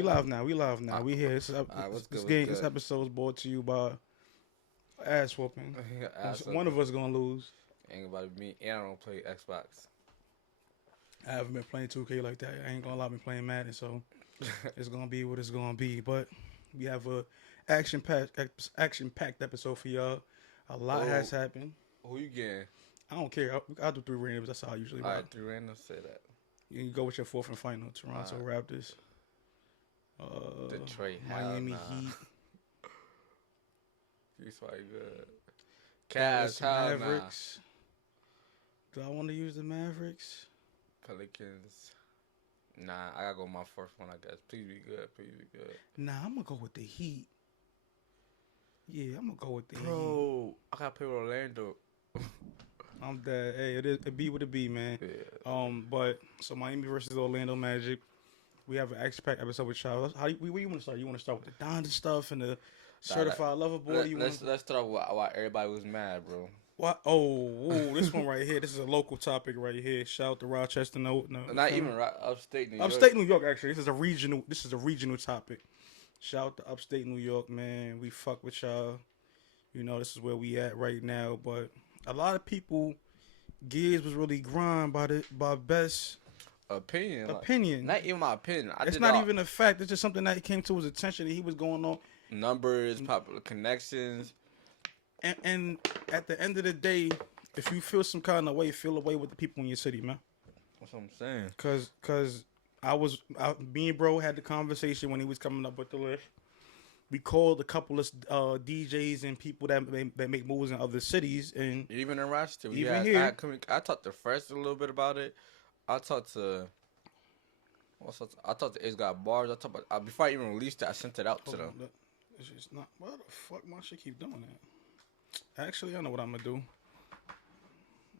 We live now. We live now. Uh, We here. what's good? This What's game, this good? episode is brought to you by ass whooping. Ass One of whooping. us gonna lose. Ain't about me, and I don't play Xbox. I haven't been playing 2K like that. I ain't gonna lie, me playing Madden, so it's gonna be what it's gonna be. But we have a action packed episode for y'all. A lot has happened. Who you getting? I don't care. I'll do three randoms. That's how I usually All rock. right, 3 randoms. Say that. You can go with your fourth and final. Toronto Raptors. Detroit. Miami hell nah. Heat. He's probably good. Dallas Cavs. Hell Mavericks. Do I want to use the Mavericks? nah. Pelicans. Nah, I gotta go with my first one. I guess. Please be good. Please be good. Nah, I'm gonna go with the Heat. Yeah, I'm gonna go with the Heat. Bro, I gotta play with Orlando. I'm dead. Hey, it be what it be, man. Yeah. But so Miami versus Orlando Magic. We have an action-packed episode with y'all. Where you want to start? You want to start with the Donda stuff and the certified lover boy? Let's start with why everybody was mad, bro. What? Oh, this one right here. This is a local topic right here. Shout out to Rochester. No, Not even upstate New York. Upstate New York. Actually, this is a regional topic. Shout out to Upstate New York, man. We fuck with y'all. You know, this is where we at right now. But a lot of people, Gibbs was really grind by best opinion. Not even my opinion. It's not even a fact. It's just something that came to his attention that he was going on. Numbers, popular connections. And at the end of the day, if you feel some kind of way, feel away with the people in your city, man. That's what I'm saying. Cause me and bro had the conversation when he was coming up with the list. We called a couple of DJs and people that make moves in other cities, and even in Rochester, here. I talked to Fresh a little bit about it. I talked to Ace Got Bars. I talked about before I even released it. I sent it out to them. It's just not. Why the fuck my shit keep doing that? Actually, I know what I'm gonna do.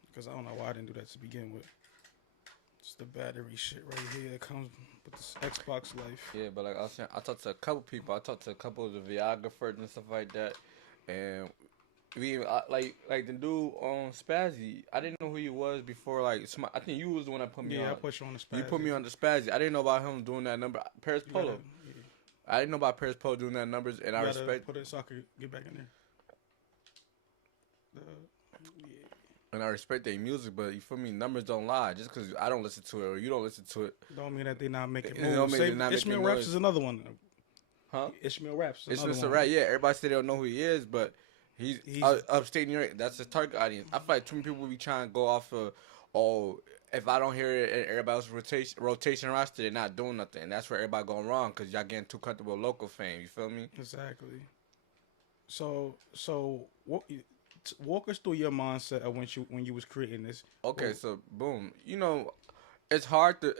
Because I don't know why I didn't do that to begin with. It's the battery shit right here that comes with this Xbox life. Yeah, but like I was saying, I talked to a couple people. I talked to a couple of the videographers and stuff like that. And we like the dude on Spazzy. I didn't know who he was before. Like, I think you was the one that put me on. Yeah, I put you on the Spazzy. You put me on the Spazzy. I didn't know about him doing that number. Paris Polo. I didn't know about Paris Polo doing that numbers, and I respect. Put it so I could get back in there. And I respect their music, but you feel me? Numbers don't lie. Just because I don't listen to it or you don't listen to it, don't mean that they're not making moves. It don't mean they're not Ishmael making Raps noise. is another one. Huh? Ishmael Raps. Ishmael Raps. Yeah, everybody say they don't know who he is, but he's upstate New York. That's his target audience. I feel like too many people be trying to go off of, if I don't hear it and everybody else rotation roster, they're not doing nothing. And that's where everybody going wrong because y'all getting too comfortable with local fame. You feel me? Exactly. So walk us through your mindset of when you was creating this. Okay, so boom. You know, it's hard to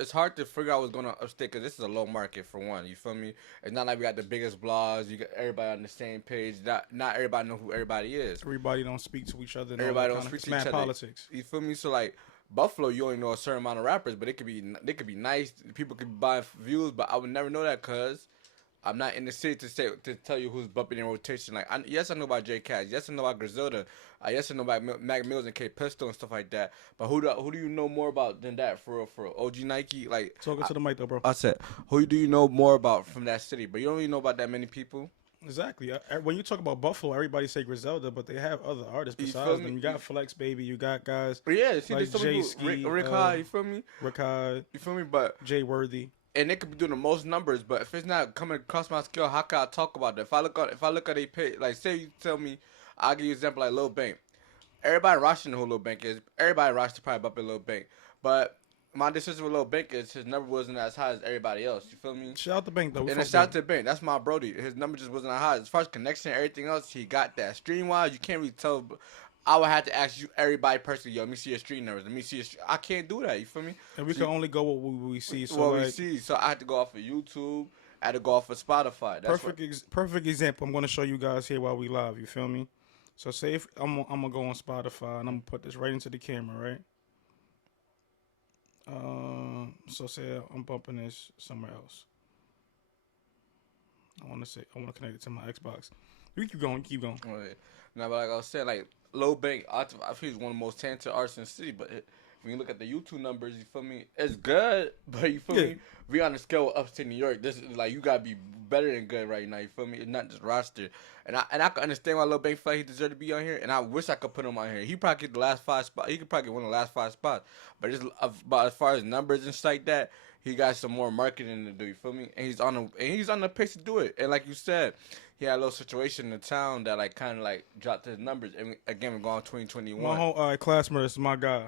figure out what's going on upstate because this is a low market for one. You feel me? It's not like we got the biggest blogs. You got everybody on the same page. Not everybody know who everybody is. Everybody don't speak to each other. Everybody don't speak to each other. Politics. You feel me? So like Buffalo, you only know a certain amount of rappers, but they could be nice. People could buy views, but I would never know that because I'm not in the city to tell you who's bumping in rotation. Like, yes, I know about J. Cash. Yes, I know about Griselda. Yes, I know about Mac Mills and K Pistol and stuff like that. But who do you know more about than that for OG Nike? Like, talking to the mic though, bro. I said, who do you know more about from that city? But you don't really know about that many people. Exactly. When you talk about Buffalo, everybody say Griselda, but they have other artists besides them. You got Flex Baby. You got guys. Yeah, see, like Jay Ski, Rick High. You feel me? Rick High. You feel me? But Jay Worthy. And they could be doing the most numbers, but if it's not coming across my skill, how can I talk about it? If I look at a page, like say you tell me, I'll give you an example like Lil Bank. Everybody in Rochester know who Lil Bank is. Everybody in Rochester probably bumping Lil Bank. But my decision with Lil Bank is his number wasn't as high as everybody else. You feel me? Shout out to Bank though. And shout out to Bank. That's my Brody. His number just wasn't as high. As far as connection and everything else, he got that. Stream wise, you can't really tell. I would have to ask you everybody personally, yo, let me see your street numbers. Let me see your I can't do that, you feel me? And we can only go what we see. So what we see. So I had to go off of YouTube. I had to go off of Spotify. That's perfect example. I'm going to show you guys here while we live, you feel me? So say if I'm going to go on Spotify and I'm going to put this right into the camera, right? So say I'm bumping this somewhere else. I want to connect it to my Xbox. We keep going. Right. Now, but like I was saying, like Lil Bank, I feel he's one of the most talented artists in the city, but when you look at the YouTube numbers, you feel me? It's good, but you feel me? We on the scale of upstate New York. This is like you gotta be better than good right now. You feel me? It's not just roster. And I can understand why Lil Baby felt like he deserved to be on here, and I wish I could put him on here. He probably get the last 5 spots. He could probably get one of the last 5 spots. But just about as far as numbers and shit like that, he got some more marketing to do. You feel me? And he's on the pace to do it. And like you said, he had a little situation in the town that like kind of like dropped his numbers. And again, we're going 2021. All right, classmate, this is my guy.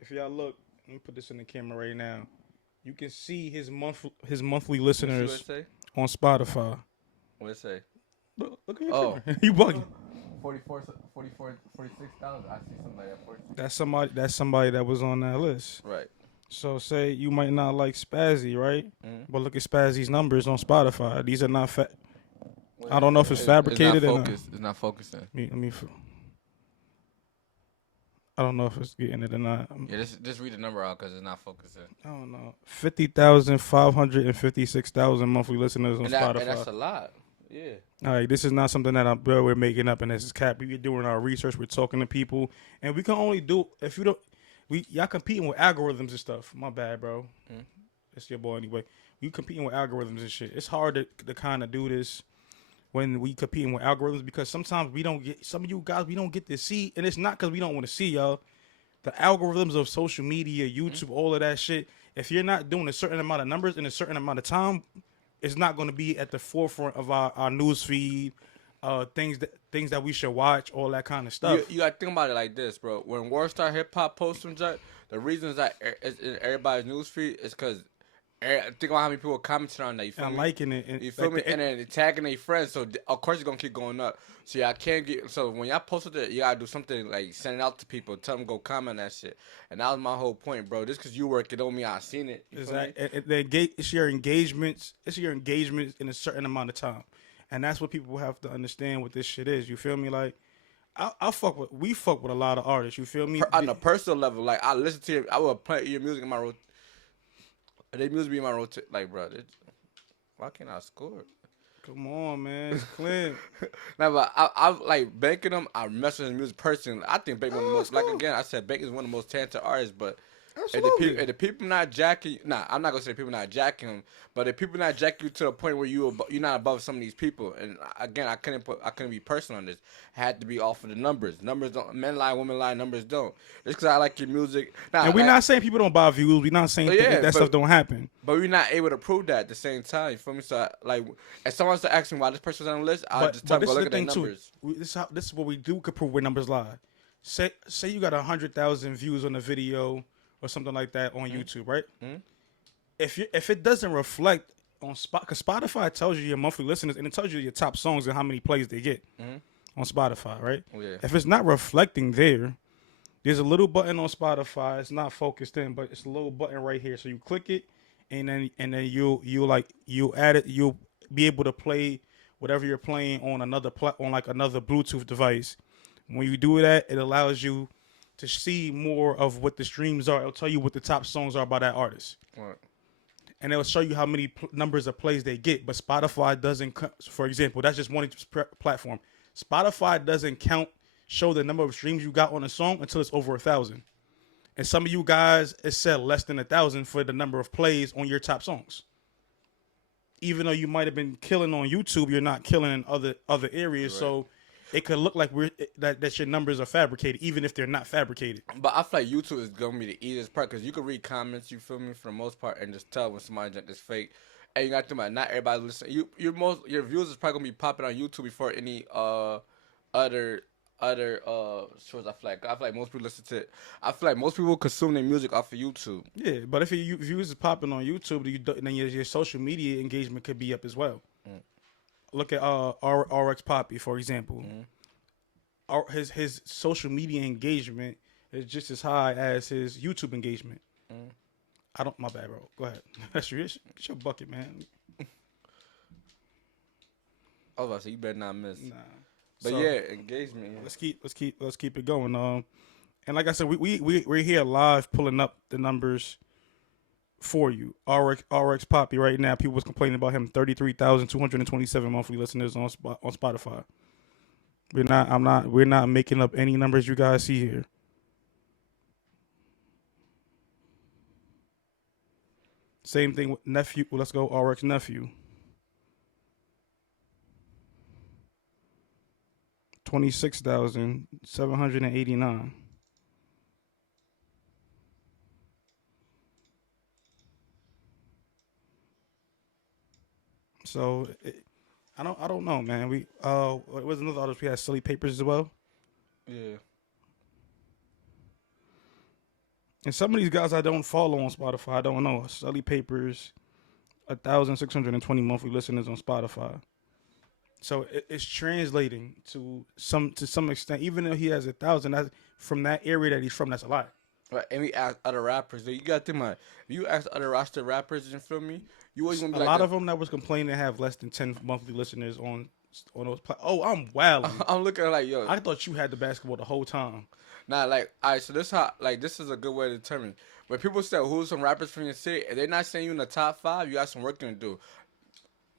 If y'all look, let me put this in the camera right now. You can see his monthly listeners on Spotify. What it say? Look at your camera. You bugging. 46,000. I see something like that. 46. That's somebody that was on that list. Right. So say you might not like Spazzy, right? Mm-hmm. But look at Spazzy's numbers on Spotify. These are not I don't know if it's fabricated or not. It's not focusing. I don't know if it's getting it or not. Yeah, just read the number out because it's not focusing. I don't know. 50,556,000 monthly listeners on Spotify. And that's a lot. Yeah. All right, this is not something that we're making up, and this is cap. We're doing our research. We're talking to people, and we can only do if you don't. Y'all competing with algorithms and stuff. My bad, bro. Mm-hmm. It's your boy anyway. You competing with algorithms and shit. It's hard to kind of do this when we competing with algorithms because sometimes we don't get some of you guys we don't get to see, and it's not because we don't want to see y'all. The algorithms of social media, YouTube, all of that shit. If you're not doing a certain amount of numbers in a certain amount of time, it's not going to be at the forefront of our news feed. Things that we should watch, all that kind of stuff. You gotta think about it like this, bro. When Warstar Hip Hop posts some junk, the reasons that it's in everybody's newsfeed is because think about how many people commented on that. You feel me? Liking it. You feel me? And then tagging their friends, so of course it's gonna keep going up. So y'all can't get. So when y'all posted it, you gotta do something like send it out to people, tell them go comment that shit. And that was my whole point, bro. Just because you work, it don't mean I seen it. It's your engagements. It's your engagements in a certain amount of time. And that's what people have to understand what this shit is. You feel me? Like, we fuck with a lot of artists. You feel me? On a personal level, like I listen to I will play your music in my rotation. They music be in my rotation. Like, bro, why can't I score? Come on, man. It's Clint. Nah, but I like banking him. I mess with his music personally. I think Bank one of the most. Like again, I said Bank is one of the most talented artists, but. If the people not jacking, I'm not gonna say people not jacking him, but if people not jacking you to the point where you're not above some of these people, and again, I couldn't be personal on this. It had to be off of the numbers. Numbers don't. Men lie, women lie. Numbers don't. Just because I like your music. And we're not saying people don't buy views. We're not saying that stuff don't happen. But we're not able to prove that at the same time. You feel me? So like, if someone wants to ask me why this person's on the list, I'll just tell them go look at their numbers. This is what we do could prove where numbers lie. Say you got 100,000 views on a video. Or something like that on YouTube, right? Mm-hmm. If it doesn't reflect on because Spotify tells you your monthly listeners and it tells you your top songs and how many plays they get on Spotify, right? Oh, yeah. If it's not reflecting there's a little button on Spotify. It's not focused in, but it's a little button right here. So you click it, and then you add it. You'll be able to play whatever you're playing on another another Bluetooth device. When you do that, it allows you to see more of what the streams are. It'll tell you what the top songs are by that artist. Right. And it'll show you how many numbers of plays they get. But Spotify doesn't, for example, that's just one platform. Spotify doesn't show the number of streams you got on a song until it's over 1,000. And some of you guys, it said less than 1,000 for the number of plays on your top songs. Even though you might have been killing on YouTube, you're not killing in other areas. Right. So it could look like that your numbers are fabricated, even if they're not fabricated. But I feel like YouTube is going to be the easiest part because you can read comments, you feel me, for the most part, and just tell when somebody is fake. And you got to think about not everybody listening. Your views is probably going to be popping on YouTube before any other shows. I feel like most people listen to it. I feel like most people consume their music off of YouTube. Yeah, but if your views is popping on YouTube, then your social media engagement could be up as well. Look at RX Poppy, for example. Mm-hmm. His social media engagement is just as high as his YouTube engagement. My bad, bro. Go ahead. That's your bucket, man. I was about to say you better not miss. Nah. But engagement. Yeah. Let's keep it going. And like I said, we're here live pulling up the numbers for you. RX Poppy right now, people was complaining about him. 33,227 monthly listeners on Spotify. We're not making up any numbers you guys see here. Same thing with nephew. Well, let's go RX nephew. 26,789. So I don't know, man. We what was another artist? We had Silly Papers as well. Yeah. And some of these guys I don't follow on Spotify. I don't know. Silly Papers, 1,620 monthly listeners on Spotify. So it's translating to some extent. Even though he has 1,000, that's from that area that he's from. That's a lot. Right, and we ask other rappers. You gotta think about it. If you ask other roster rappers, you feel me? You always gonna A be lot of them that was complaining have less than 10 monthly listeners on those. Oh, I'm wild. I'm looking like, yo. I thought you had the basketball the whole time. Nah, like, all right, so this how, like, this is a good way to determine. When people say who's some rappers from your city, if they're not saying you in the top 5, you got some work to do.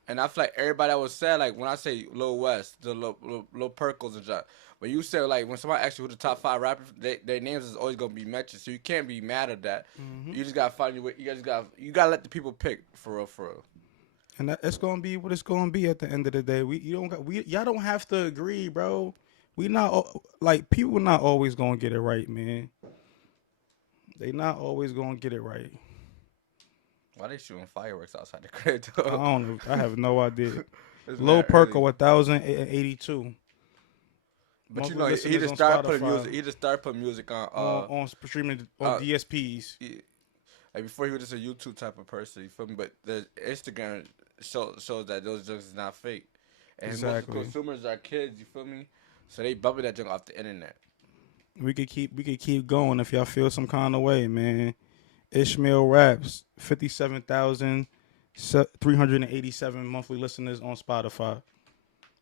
And I feel like everybody that was said, like, when I say Lil West, the Lil Perkles and stuff, when you say, like, when somebody asks you who the top 5 rappers, their names is always gonna be mentioned. So you can't be mad at that. Mm-hmm. You just gotta find your way. You gotta let the people pick for real, for real. And it's gonna be what it's gonna be at the end of the day. Y'all don't have to agree, bro. We not like people not always gonna get it right, man. They not always gonna get it right. Why they shooting fireworks outside the crib? I don't know. I have no idea. Lil Perko 1,082. But you know, he just started putting music. He just started putting music on streaming on DSPs. Yeah. Like before, he was just a YouTube type of person. You feel me? But the Instagram shows that those jokes is not fake. And exactly. Most consumers are kids. You feel me? So they bumping that junk off the internet. We could keep going if y'all feel some kind of way, man. Ishmael Raps 57,387 monthly listeners on Spotify.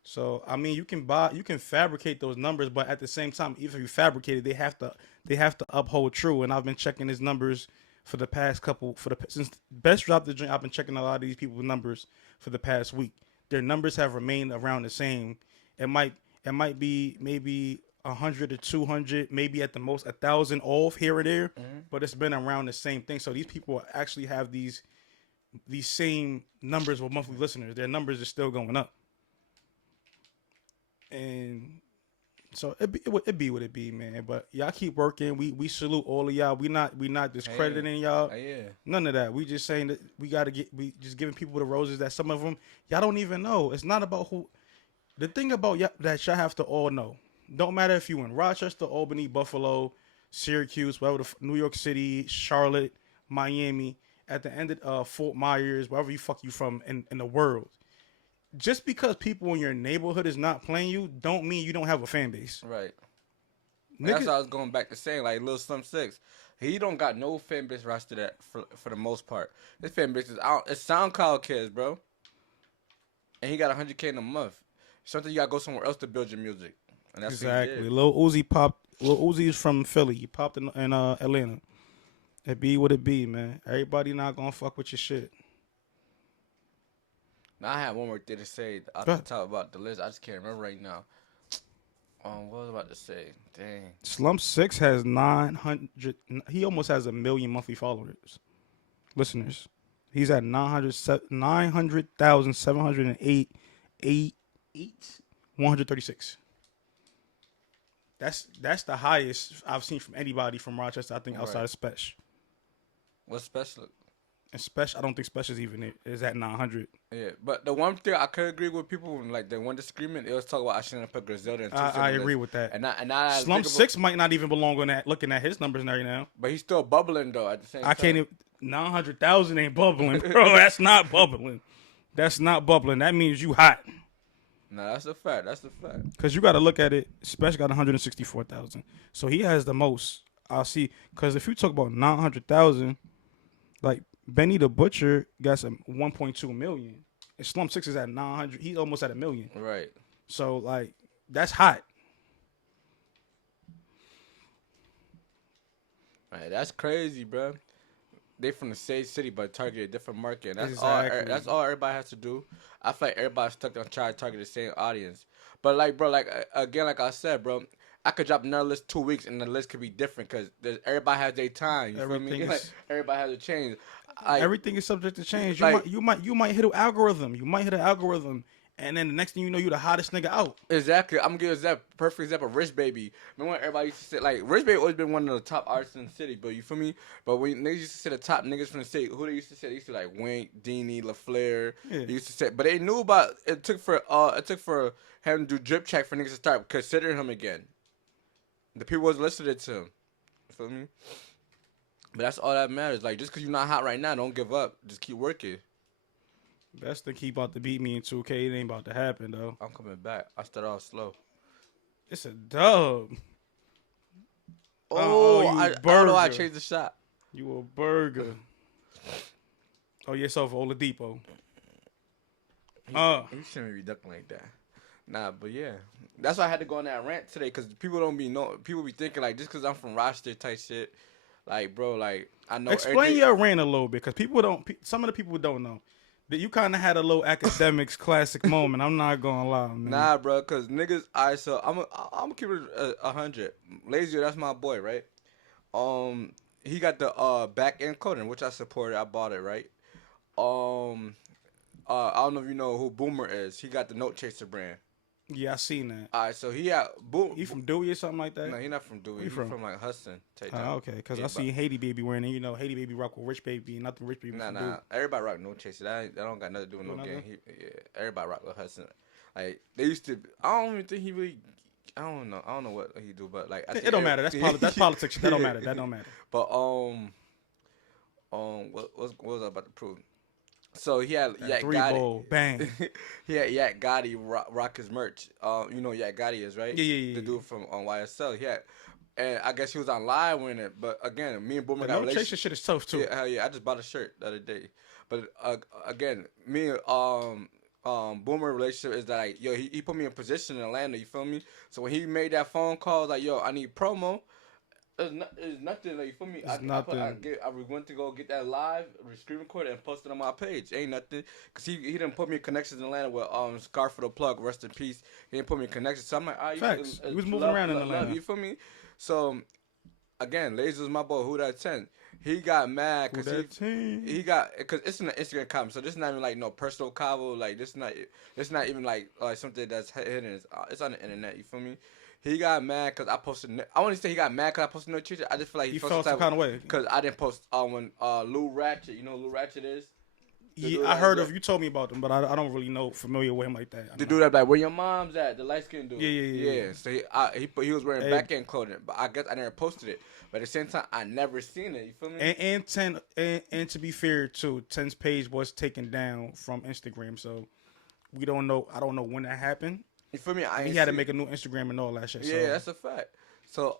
So I mean, you can fabricate those numbers, but at the same time, even if you fabricate it, they have to uphold true. And I've been checking his numbers for the past since Best dropped the joint. I've been checking a lot of these people's numbers for the past week. Their numbers have remained around the same. It might be maybe 100 or 200, maybe at the most 1,000 off here or there, but it's been around the same thing. So these people actually have these same numbers with monthly listeners. Their numbers are still going up, and so it be what it be, man. But y'all keep working. We salute all of y'all. We not discrediting y'all. None of that. We just saying that we just giving people the roses that some of them y'all don't even know. It's not about who. The thing about y'all that y'all have to all know. Don't matter if you in Rochester, Albany, Buffalo, Syracuse, wherever New York City, Charlotte, Miami, at the end of Fort Myers, wherever you fuck you from in the world. Just because people in your neighborhood is not playing you, don't mean you don't have a fan base. Right. That's what I was going back to saying, like Lil Slim 6. He don't got no fan base roster that for the most part. His fan base is out. It's SoundCloud kids, bro. And he got 100K in a month. Something you gotta go somewhere else to build your music. And that's exactly. Lil Uzi popped. Lil Uzi is from Philly. He popped in Atlanta. It be what it be, man. Everybody not gonna fuck with your shit. Now I have one more thing to say. I can talk about the list. I just can't remember right now. What was I about to say? Dang. Slump 6 has 900. He almost has 1 million monthly followers, listeners. He's at 900,708. 136. That's the highest I've seen from anybody from Rochester. I think outside of Spesh. What's special? And Spesh, I don't think Spesh is at 900. Yeah, but the one thing I could agree with people when like the one disagreement, it was talking about I shouldn't have put Griselda in. I agree with that. And I Slump 6 might not even belong on that. Looking at his numbers right now, but he's still bubbling though. At the same time, I can't even. 900,000 ain't bubbling, bro. That's not bubbling. That's not bubbling. That means you hot. No, that's a fact. That's a fact. Because you got to look at it. Spesh got 164,000. So he has the most. I'll see. Because if you talk about 900,000, like Benny the Butcher got some 1.2 million. And Slump 6 is at 900. He's almost at 1 million. Right. So, like, that's hot. Right, that's crazy, bro. They from the same city but target a different market. And that's all everybody has to do. I feel like everybody's stuck on trying to target the same audience. But like, bro, like again, like I said, bro, I could drop another list 2 weeks, and the list could be different because everybody has their time. You feel me? Like, everybody has a change. Everything is subject to change. Like, you might hit an algorithm. You might hit an algorithm, and then the next thing you know, you the hottest nigga out. Exactly. I'm gonna give a perfect example. Rich Baby. Remember when everybody used to say, like, Rich Baby always been one of the top artists in the city, but you feel me? But when niggas used to say the top niggas from the city, who they used to say? They used to like Wink, Deanie, LaFleur. Yeah. They used to say, but they knew about it. Took for him to do drip check for niggas to start considering him again. The people was listening to him. You feel me? But that's all that matters. Like, just because you're not hot right now, don't give up. Just keep working. Best thing he about to beat me in 2K. It ain't about to happen, though. I'm coming back. I started off slow. It's a dub. I don't know why I changed the shot. You a burger. Oh, yourself, Oladipo. You shouldn't be ducking like that. Nah, but yeah. That's why I had to go on that rant today, because people be thinking, like, just because I'm from Rochester type shit, like, bro, like, I know. Explain your rant a little bit, because some of the people don't know. That you kind of had a little academics classic moment. I'm not gonna lie, man. Nah, bro, because niggas, so I'm gonna keep it 100. Lazy, that's my boy, right? He got the back end coding, which I supported. I bought it, right? I don't know if you know who Boomer is. He got the Note Chaser brand. Yeah, I seen that. All right, so he from Dewey or something like that? No, he not from Dewey. He from like Hudson. Okay, because I seen Haiti Baby wearing it. You know, Haiti Baby rock with Rich Baby, and nothing Rich Baby. Nah. Everybody rock No Chaser. That don't got nothing to do with no game. Everybody rock with Hudson. Like, they used to. I don't even think he really. I don't know what he do, but like it don't matter. That's politics. That don't matter. That don't matter. But what was I about to prove? So he had Yak Gotti. Bang. He had Yak Gotti rock his merch. You know who Yak Gotti is, right? Yeah. The dude from YSL. And I guess he was on live winning it. But again, me and Boomer got relationship. Chasing shit is tough too. Yeah, hell yeah. I just bought a shirt the other day. But again, me and Boomer relationship is that, like, yo, he put me in position in Atlanta. You feel me? So when he made that phone call, I was like, yo, I need promo. It's nothing, like, you feel me? I went to go get that live, screen record, and post it on my page. Ain't nothing, because he didn't put me in connections in Atlanta with Scar for the Plug, rest in peace. He didn't put me in connections. So I'm like, all right, facts. He was moving around in Atlanta. You feel me? So again, Lazy was my boy. Who that 10? He got mad because because it's in the Instagram comment. So this is not even like no personal convo. Like, this is not even like something that's hidden. It's on the internet. You feel me? He got mad because I posted. I want to say he got mad because I posted no teacher. I just feel like he felt some kind of way because I didn't post when Lou Ratchet. You know who Lou Ratchet is? Yeah, I heard of. You told me about him, but I don't really know familiar with him like that. The dude that like, where your mom's at? The light skinned dude. Yeah. So he was wearing back end clothing, but I guess I never posted it. But at the same time, I never seen it. You feel me? And to be fair too, 10's page was taken down from Instagram, so we don't know. I don't know when that happened. You feel me? He had to make a new Instagram and all that shit. Yeah, that's a fact. So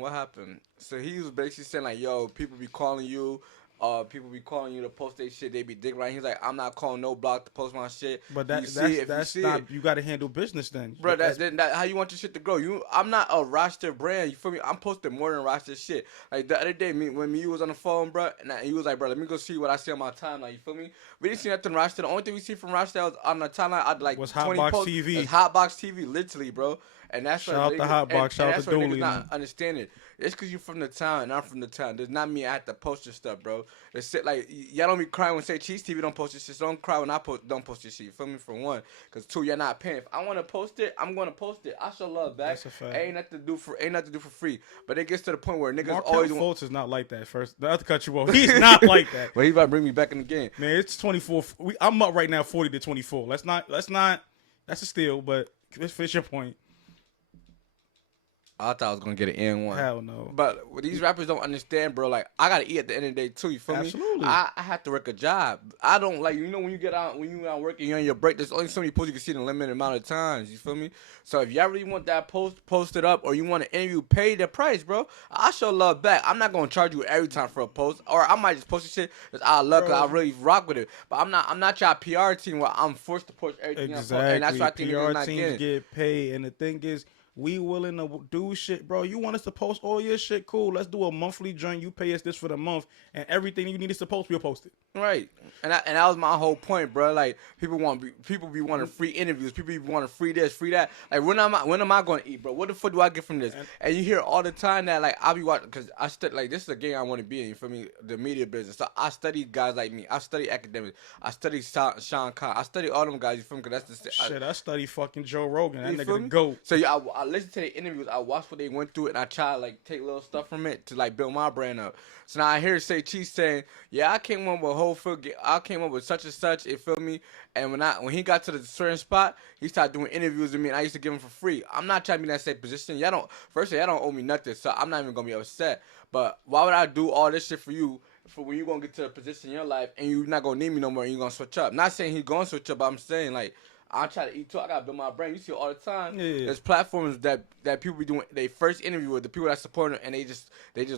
what happened? So he was basically saying like, yo, people be calling you. People be calling you to post their shit. They be digging right. He's like, I'm not calling no block to post my shit. But that's not. You got to handle business then, bro. That's how you want your shit to grow. I'm not a roster brand. You feel me? I'm posting more than roster shit. Like the other day, when me was on the phone, bro, and he was like, bro, let me go see what I see on my timeline. You feel me? We didn't see nothing roster. The only thing we see from roster was on the timeline. I'd like was 20 Hotbox posts. TV. Hotbox TV, literally, bro. And that's shout out to Hotbox. Shout out to Dooley. Not understanding. It's because you're from the town and I'm from the town. Does not mean I have to post your stuff, bro. It's like, y'all don't be crying when say Cheese TV don't post your shit. So don't cry when I don't post your shit. You feel me? For one, because two, you're not paying. If I want to post it, I'm gonna post it. I show love back. That's a fact. Ain't nothing to do for free. But it gets to the point where niggas Markel always Fultz is not like that. First, I have to cut you off. He's not like that. But he's about to bring me back in the game. Man, it's 24. I'm up right now, 40-24. Let's not. That's a steal, but let's finish your point. I thought I was gonna get an N1. Hell no. But what these rappers don't understand, bro. Like, I gotta eat at the end of the day too. You feel me? Absolutely. I have to work a job. I don't like, when you get out, when you out working, you're on your break. There's only so many posts you can see in a limited amount of times. You feel me? So if y'all really want that post it up, or you want to interview, pay the price, bro. I show love back. I'm not gonna charge you every time for a post, or I might just post your shit because I love, cause I really rock with it. But I'm not your PR team where I'm forced to post everything. Exactly. And that's why I think PR teams get paid, and the thing is, we willing to do shit, bro. You want us to post all your shit? Cool. Let's do a monthly joint. You pay us this for the month, and everything you need us to post, we'll post it. Right, and that was my whole point, bro. Like people be wanting free interviews, people be wanting free this, free that. Like when am I going to eat, bro? What the fuck do I get from this? And you hear all the time that like I be watching because I study like this is a game I want to be in. You feel me? The media business. So I study guys like me. I study academics. I study Sean Khan. I study all them guys. You feel me? Cause that's the shit. I study fucking Joe Rogan. That nigga the me? GOAT. So yeah, I listen to the interviews. I watch what they went through, and I try to like take little stuff from it to like build my brand up. So now I hear Say Cheese saying, "Yeah, I came up with whole food. I came up with such and such." You feel me? And when he got to the certain spot, he started doing interviews with me, and I used to give him for free. I'm not trying to be in that same position. Y'all don't owe me nothing, so I'm not even gonna be upset. But why would I do all this shit for you? For when you gonna get to a position in your life and you're not gonna need me no more, and you're gonna switch up. Not saying he's gonna switch up, but I'm saying like. I try to eat too. I gotta build my brain. You see it all the time. Yeah. There's platforms that people be doing. They first interview with the people that support them, and they just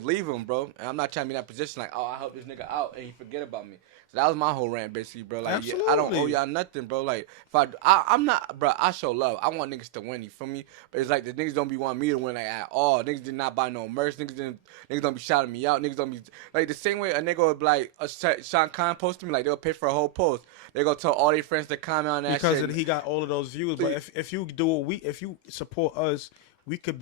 leave them, bro. And I'm not trying to be in that position. Like, oh, I help this nigga out, and he forget about me. So that was my whole rant, basically, bro. Like, yeah, I don't owe y'all nothing, bro. Like, if I'm not, bro. I show love. I want niggas to win. You feel me? But it's like the niggas don't be wanting me to win like at all. Niggas did not buy no merch. Niggas don't be shouting me out. Niggas don't be like the same way a nigga would be like Sean Khan posted me. Like they'll pay for a whole post. They go tell all their friends to comment on that because shit. he got all of those views. But if you do if you support us, we could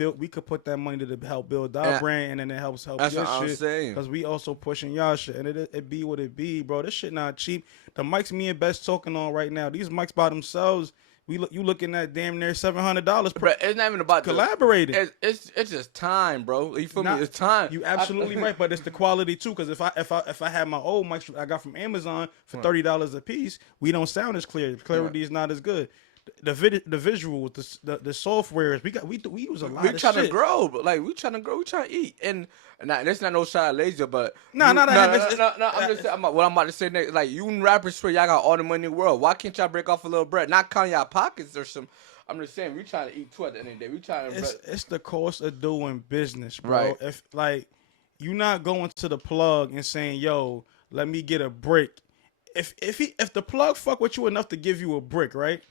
put that money to help build our brand, and then it helps that's your what I'm shit. saying. Because we also pushing y'all shit, and it be what it be, bro. This shit not cheap. The mics me and Best talking on right now, these mics by themselves, you looking at damn near $700. Bro, it's not even about collaborating. It's just time, bro. You feel me? It's time. You absolutely right, but it's the quality too. Because if I had my old mics I got from Amazon for $30 a piece, we don't sound as clear. Clarity is not as good. The visuals, the softwares, we use a lot of shit. We trying to grow, but like we trying to grow, we trying to eat, and this not no shot of laser, but no. I'm just saying, what I'm about to say next. Like you rappers, swear y'all got all the money in the world. Why can't y'all break off a little bread? Not counting y'all pockets or some. I'm just saying we trying to eat too at the end of the day. We trying to. It's the cost of doing business, bro. Right. If like you not going to the plug and saying, "Yo, let me get a brick." If the plug fuck with you enough to give you a brick, right?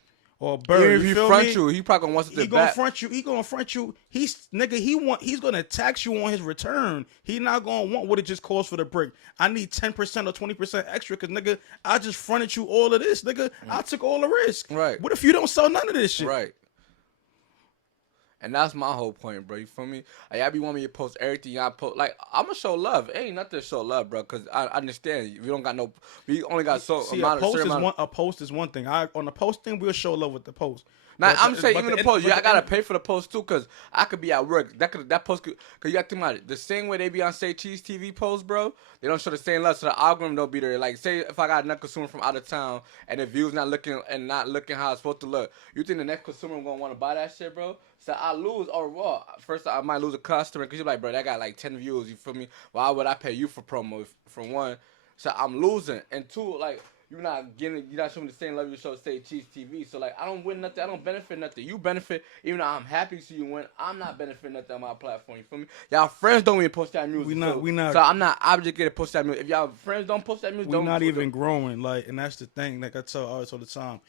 Or a bird, if he front you, he probably gonna want to. He gonna front you. He gonna front you. He's gonna tax you on his return. He not gonna want what it just costs for the brick. I need 10% or 20% extra, cause nigga, I just fronted you all of this, nigga. I took all the risk. Right. What if you don't sell none of this shit? Right. And that's my whole point, bro. You feel me? Like, y'all be wanting me to post everything y'all post. Like, I'm going to show love. It ain't nothing to show love, bro, because I understand. We only got a post is one thing. On the posting, we'll show love with the post. Now, I'm saying even the post, I got to pay for the post, too, because I could be at work. That post could, because you got to think about it. The same way they be on Say Cheese TV posts, bro, they don't show the same love, so the algorithm don't be there. Like, say if I got another consumer from out of town, and the view's not looking how it's supposed to look, you think the next consumer going to want to buy that shit, bro? So I lose, or well, first I might lose a customer because you're like, bro, that got like 10 views. You feel me? Why would I pay you for promo? For one, so I'm losing, and two, like you're not showing the same love you show Say Cheese TV. So like I don't win nothing. I don't benefit nothing. You benefit, even though I'm happy to see you win. I'm not benefiting nothing on my platform. You feel me? Y'all friends don't even post that music. We not. So I'm not obligated to post that music. If y'all friends don't post that music, we're not even growing. Like, and that's the thing. Like I tell artists all the time.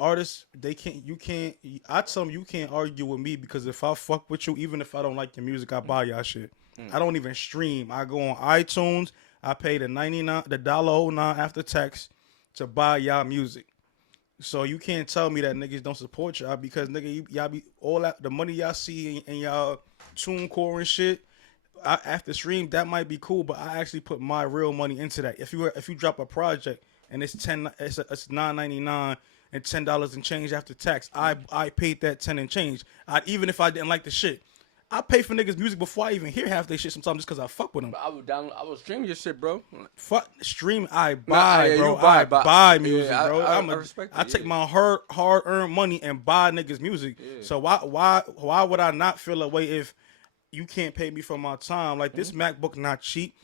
Artists, I tell them you can't argue with me because if I fuck with you, even if I don't like your music, I buy y'all shit. I don't even stream. I go on iTunes. I pay the $1.09 after tax to buy y'all music. So you can't tell me that niggas don't support y'all because nigga, y'all be all that the money y'all see in y'all TuneCore and shit. After stream, that might be cool, but I actually put my real money into that. If you drop a project and it's $9.99. and $10 and change after tax. I paid that 10 and change. Even if I didn't like the shit, I pay for niggas' music before I even hear half their shit sometimes just because I fuck with them. I would stream your shit, bro. Fuck stream, I buy, bro. I buy music, bro. I take my hard earned money and buy niggas' music. Yeah. So why would I not feel a way if you can't pay me for my time? Like this MacBook not cheap.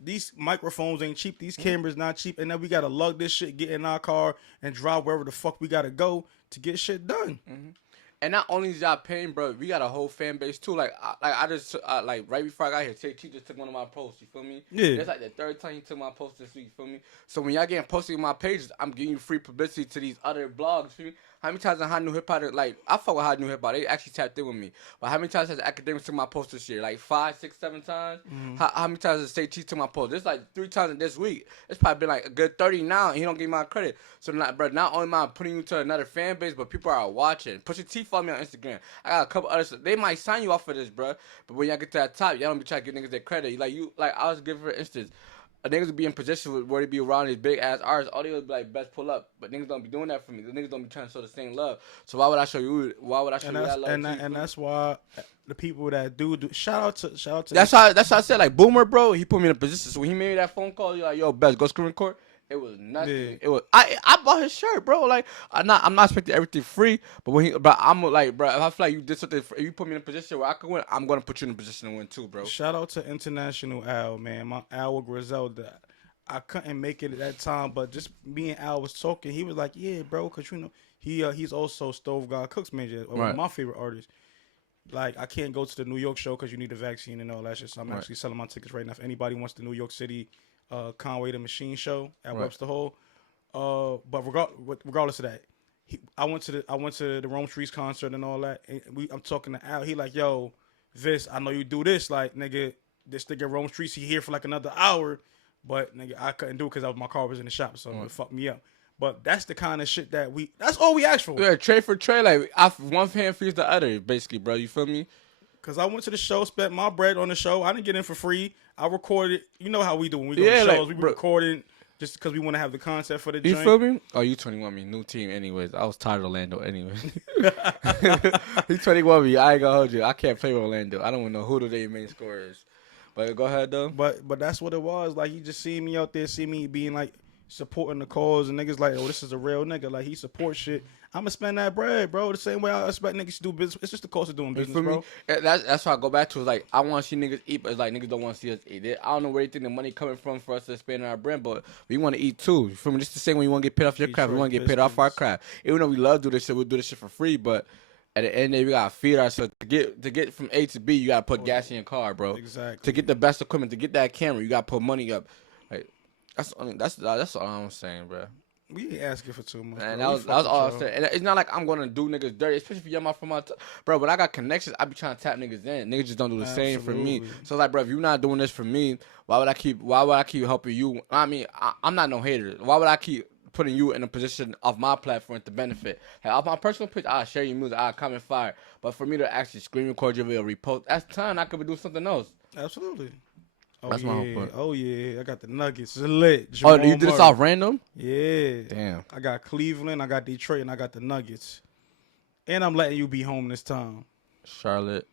These microphones ain't cheap. These cameras not cheap. And then we got to lug this shit, get in our car, and drive wherever the fuck we got to go to get shit done. And not only is y'all paying, bro, we got a whole fan base too. Like I just like right before I got here, T just took one of my posts. You feel me? Yeah. That's like the third time he took my post this week. You feel me? So when y'all getting posted on my pages, I'm giving you free publicity to these other blogs. Feel me? How many times has Hot New Hip Hop, like, I fuck with Hot New Hip Hop. They actually tapped in with me. But how many times has Academics took my post this year? Like 5, 6, 7 times? Mm-hmm. How many times has State T took my post? There's like 3 times in this week. It's probably been like a good 30 now, and he don't give me my credit. So, bro, not only am I putting you to another fan base, but people are watching. Pusha T follow me on Instagram. I got a couple others. They might sign you off for this, bro. But when y'all get to that top, y'all don't be trying to give niggas their credit. Like I was giving, for instance, niggas would be in position where they be around these big ass artists. All they would be like, best pull up. But niggas don't be doing that for me. The niggas don't be trying to show the same love. So why would I show you? Why would I show you that love? And that's why the people that do shout out to. That's how I said, like, Boomer, bro. He put me in a position. So when he made me that phone call, you're like, yo, best go screen record. It was nothing. Yeah. It was I bought his shirt, bro. Like I'm not expecting everything free, but I'm like, bro, if I feel like you did something, if you put me in a position where I could win, I'm gonna put you in a position to win too, bro. Shout out to International Al, man. My Al Griselda. I couldn't make it at that time, but just me and Al was talking. He was like, "Yeah, bro, cause you know he's also Stove God Cooks major, one of my favorite artists. Like I can't go to the New York show because you need a vaccine and all that shit. So I'm actually selling my tickets right now. If anybody wants the New York City Conway the Machine show at Webster Hall, but regardless of that, I went to the Rome Streets concert and all that. And I'm talking to Al. He like, yo, Vis, I know you do this. Like, nigga, this nigga Rome Streets, he here for like another hour. But, nigga, I couldn't do it because my car was in the shop, so it fucked me up. But that's the kind of shit that's all we asked for. Yeah, trade for trade. Like, one hand feeds the other, basically, bro. You feel me? Because I went to the show, spent my bread on the show. I didn't get in for free. I recorded. You know how we do when we go to shows. Like, we be recording just because we want to have the concept for the You joint. feel me? Oh, you 21 me. New team anyways. I was tired of Orlando anyway. He 21 me. I ain't gonna hold you. I can't play with Orlando. I don't even know who the main scorer is. But go ahead, though. But that's what it was. Like, he just see me out there, see me being, like, supporting the cause, and niggas like, oh, this is a real nigga. Like, he supports shit. I'm going to spend that bread, bro. The same way I expect niggas to do business. It's just the cost of doing business, bro. That's why I go back to. It's like, I want to see niggas eat, but it's like niggas don't want to see us eat. I don't know where they think the money coming from for us to spend on our brand, but we want to eat, too. You feel me? Just the same way you want to get paid off your craft. We want to get paid off our craft. Even though we love to do this shit, we'll do this shit for free, but at the end of the day, we gotta feed ourselves. To get from A to B, you gotta put gas in your car, bro. Exactly. To get the best equipment, to get that camera, you gotta put money up. Like that's all I'm saying, bro. We ain't asking for too much. And that was all I'm saying. And it's not like I'm gonna do niggas dirty, especially if you're from my bro. When I got connections, I be trying to tap niggas in. Niggas just don't do the same for me. So like, bro, if you're not doing this for me, why would I keep helping you? I mean, I'm not no hater. Why would I keep putting you in a position of my platform to benefit? Like, off my personal page, I'll share your music, I'll comment fire. But for me to actually screen record your video, repost, that's time I could be doing something else. Absolutely. Oh, that's yeah. my whole point. Oh, yeah. I got the Nuggets. It's lit. Oh, you did this off random? Yeah. Damn. I got Cleveland, I got Detroit, and I got the Nuggets. And I'm letting you be home this time. Charlotte.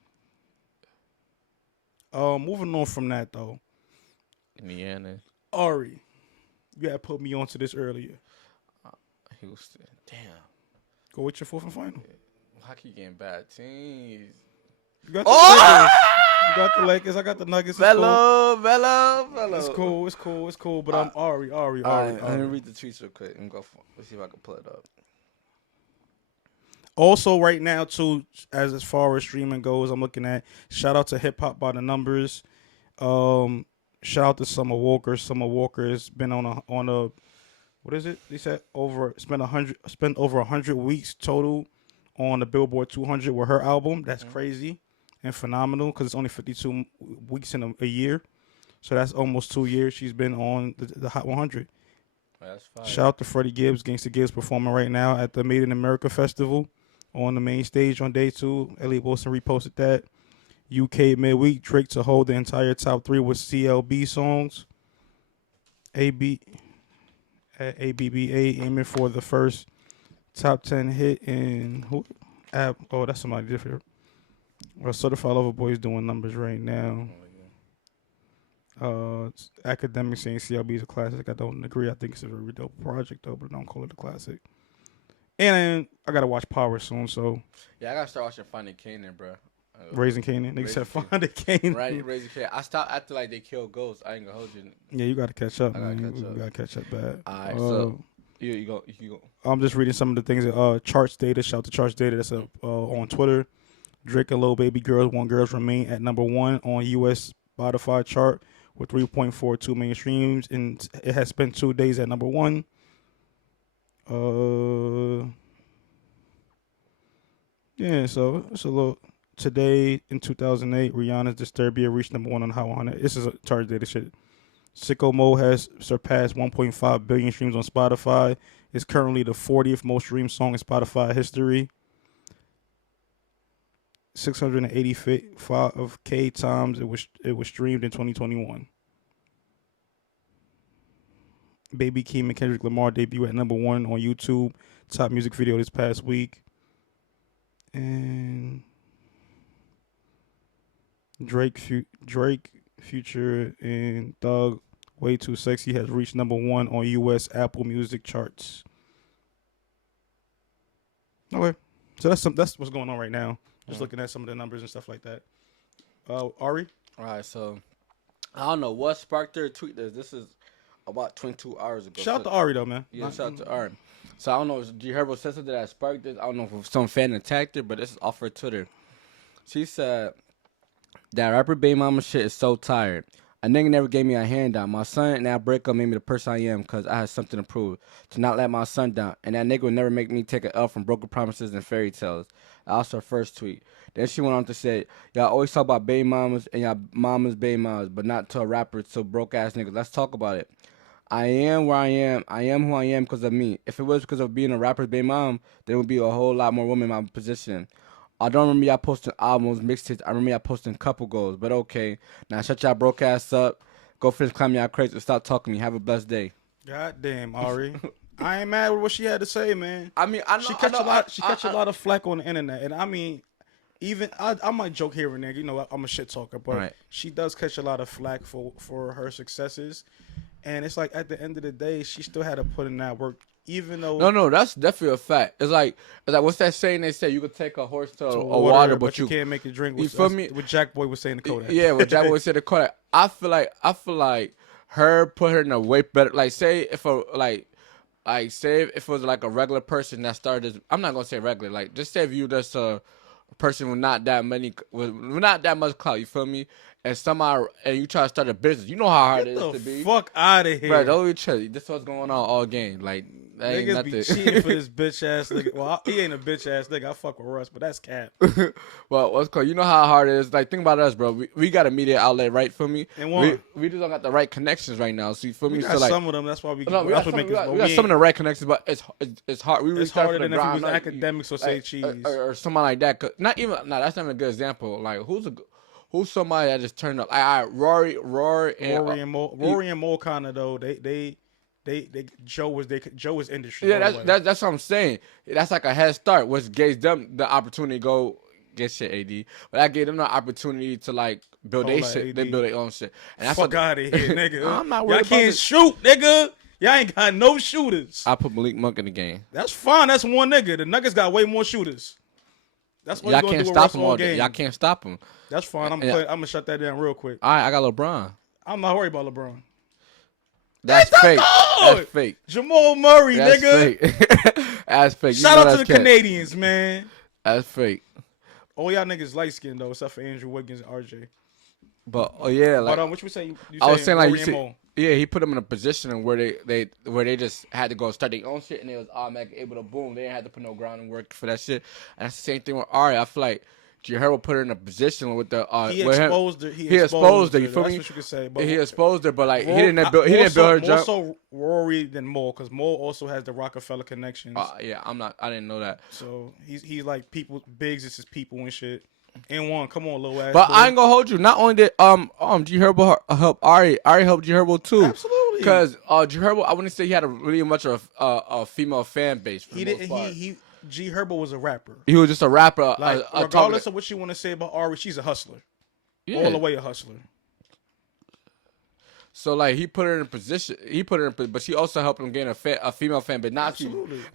Moving on from that, though. Indiana. Ari, you had put me onto this earlier. Houston. Damn. Go with your fourth and final. How keep getting bad teams? You got the Lakers. You got the Lakers. I got the Nuggets. Bello. It's cool. But I'm Ari. Let me read the tweets real quick and go for it. Let's see if I can pull it up. Also, right now, too, as far as streaming goes, I'm looking at shout out to Hip Hop by the Numbers. Shout out to Summer Walker. Summer Walker has been on a what is it? They said spent over 100 weeks total on the Billboard 200 with her album. That's crazy and phenomenal because it's only 52 weeks in a year. So that's almost 2 years she's been on the Hot 100. That's fine. Shout out to Freddie Gibbs, Gangsta Gibbs, performing right now at the Made in America Festival on the main stage on day 2. Elliot Wilson reposted that. UK midweek, Drake to hold the entire top 3 with CLB songs. ABBA aiming for the first top 10 hit in that's somebody different. Well, Certified Lover Boy is doing numbers right now. Academics saying CLB is a classic. I don't agree. I think it's a very dope project though, but don't call it a classic. And I gotta watch Power soon, so yeah, I gotta start watching Finding Canaan, bro. Raising Canaan. Nigga said Finding Canaan. Right, Raising Canaan. I stopped acting like they killed ghosts. I ain't gonna hold you. Yeah, you gotta catch up, I man. gotta catch up. You gotta catch up bad. Alright, so Yeah, you go. I'm just reading some of the things. Charts data. Shout out to charts data. That's on Twitter. Drake and Lil Baby Girls Want Girls remain at number 1 on U.S. Spotify chart with 3.42 million streams, and it has spent 2 days at number 1. Yeah, so it's a little. Today in 2008, Rihanna's Disturbia reached number 1 on Hot 100. This is a chart data shit. Sicko Mode has surpassed 1.5 billion streams on Spotify. It's currently the 40th most streamed song in Spotify history. 685K times it was streamed in 2021. Baby Keem and Kendrick Lamar debut at number 1 on YouTube. Top music video this past week. And Drake, Future, and Thug, Way Too Sexy has reached number 1 on U.S. Apple Music charts. Okay, so that's what's going on right now. Just looking at some of the numbers and stuff like that. Ari? All right, so I don't know what sparked their tweet this. This is about 22 hours ago. Shout out to Ari, though, man. Yeah, shout out to Ari. So I don't know if G Herbo said something that sparked this. I don't know if some fan attacked her, but this is off her Twitter. She said, that rapper Baby Mama shit is so tired. A nigga never gave me a handout. My son and that breakup made me the person I am because I had something to prove. To not let my son down. And that nigga would never make me take an L from broken promises and fairy tales. That was her first tweet. Then she went on to say, y'all always talk about baby mamas and y'all mamas baby mamas, but not to a rapper, to broke ass niggas. Let's talk about it. I am where I am. I am who I am because of me. If it was because of being a rapper's baby mom, there would be a whole lot more women in my position. I don't remember y'all posting albums, mixtapes. I remember y'all posting couple goals, but okay. Now shut y'all broke ass up. Go finish climbing y'all crates and stop talking to me. Have a blessed day. God damn, Ari. I ain't mad with what she had to say, man. I mean, I know. She catch a lot of flack on the internet, and I mean, even I might joke here and there. You know, I'm a shit talker, but she does catch a lot of flack for her successes, and it's like at the end of the day, she still had to put in that work, even though. No, that's definitely a fact. It's like what's that saying they say? You could take a horse to a water, but you can't make it drink. You feel me? What Jack Boy was saying to Kodak. Yeah, what Jack Boy was saying to Kodak. I feel like her put her in a way better. Like say if a say if it was like a regular person that started. I'm not gonna say regular. Like just say if you just a person with not that much clout. You feel me? And somehow you try to start a business. You know how hard it is to be. Fuck out of here, bro. Don't each other. This is what's going on all game. Like that ain't niggas nothing. be cheating for this bitch ass nigga. Well, he ain't a bitch ass nigga. I fuck with Russ, but that's cap. Well, what's called? You know how hard it is. Like think about us, bro. We got a media outlet, right? For me, and we just don't got the right connections right now. See, for me, we got so like some of them. That's why we. No, we got some of the right connections, but it's hard. We really it's harder than if grind, he was like, academics or say cheese or someone like that. Not even. No, that's not even a good example. Like who's somebody that just turned up? Like Rory and Mo kind of though. They Joe was industry. Yeah, that's what I'm saying. That's like a head start, which gave them the opportunity to go get shit AD. But that gave them the opportunity to like build their shit. They build their own shit. And that's fuck out of here, nigga. I'm not worried. Y'all can't shoot, nigga. Y'all ain't got no shooters. I put Malik Monk in the game. That's fine. That's one nigga. The Nuggets got way more shooters. That's what y'all can't stop him all day. Y'all can't stop him. That's fine. I'm gonna shut that down real quick. All right, I got LeBron. I'm not worried about LeBron. That's fake. That's fake. Jamal Murray, that's nigga. Fake. That's fake. Shout out to the Canadians, man. That's fake. All y'all niggas light skinned though, except for Andrew Wiggins and RJ. But yeah, like what you saying? I was saying like he put them in a position where they just had to go start their own shit and they was automatically able to boom. They didn't have to put no ground work for that shit. And that's the same thing with Ari. I feel like G Herbo put her in a position with the he exposed her. He exposed her. You feel me? That's what you could say. But he exposed her, but like he didn't build her jump. Also Rory than Mo, because Mo also has the Rockefeller connections. Yeah, I didn't know that. So he's like people. Biggs is his people and shit. N1, come on, little ass. But boy. I ain't gonna hold you. Not only did G Herbo help Ari helped G Herbo too. Absolutely. Because G Herbo, I wouldn't say he had a really much of a female fan base. For the most part. G Herbo was a rapper. He was just a rapper. Like, regardless of what you want to say about Ari, she's a hustler. Yeah. All the way a hustler. So like he put her in a position. But she also helped him gain a female fan base. Now